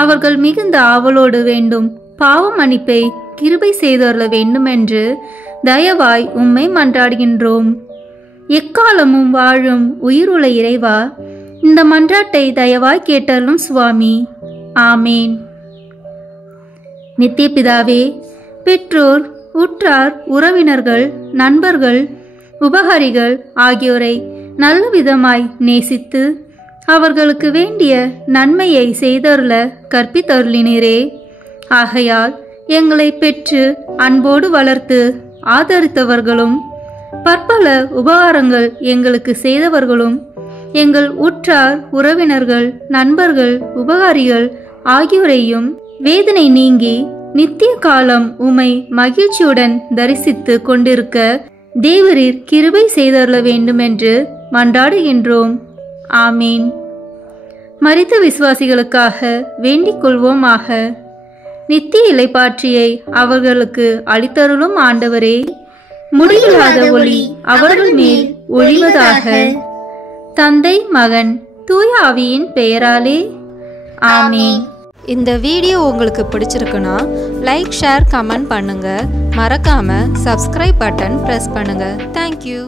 அவர்கள் மிகுந்த ஆவலோடு வேண்டும் பாவ மன்னிப்பை கிருபை செய்தருள வேண்டுமென்று தயவாய் உம்மை மன்றாடுகின்றோம். எக்காலமும் வாழும் உயிருள்ள இறைவா, இந்த மன்றாட்டை தயவாய் கேட்டருளும் சுவாமி. ஆமேன். நித்திய பிதாவே, பெற்றோர், உற்றார், உறவினர்கள், நண்பர்கள், உபகாரிகள் ஆகியோரை நல்ல விதமாய் நேசித்து அவர்களுக்கு வேண்டிய நன்மையை செய்தருள கற்பித்தருளினரே. ஆகையால் எங்களை பெற்று அன்போடு வளர்த்து ஆதரித்தவர்களும் பற்பல உபகாரங்கள் எங்களுக்கு செய்தவர்களும் எங்கள் உற்றார், உறவினர்கள், நண்பர்கள், உபகாரிகள் ஆகியோரையும் வேதனை நீங்கி நித்திய காலம் உமை மகிழ்ச்சியுடன் தரிசித்து கொண்டிருக்க தேவரீர் கிருபை செய்தருள வேண்டுமென்று மன்றாடுகின்றோம். ஆமீன். மரித்த விசுவாசிகளுக்காக வேண்டிக் கொள்வோமாக. நித்திய இளைப்பாற்றியை அவர்களுக்கு அளித்தருளும் ஆண்டவரே, முடிவில்லாத ஒளி அவர்கள் மேல் ஒழிவதாக. தந்தை, மகன், தூய ஆவியின் பெயராலே. ஆமீன். இந்த வீடியோ உங்களுக்கு பிடிச்சிருக்குன்னா லைக், ஷேர், கமெண்ட் பண்ணுங்க. மறக்காம சப்ஸ்கிரைப் பட்டன் பிரஸ் பண்ணுங்க. தேங்க்யூ.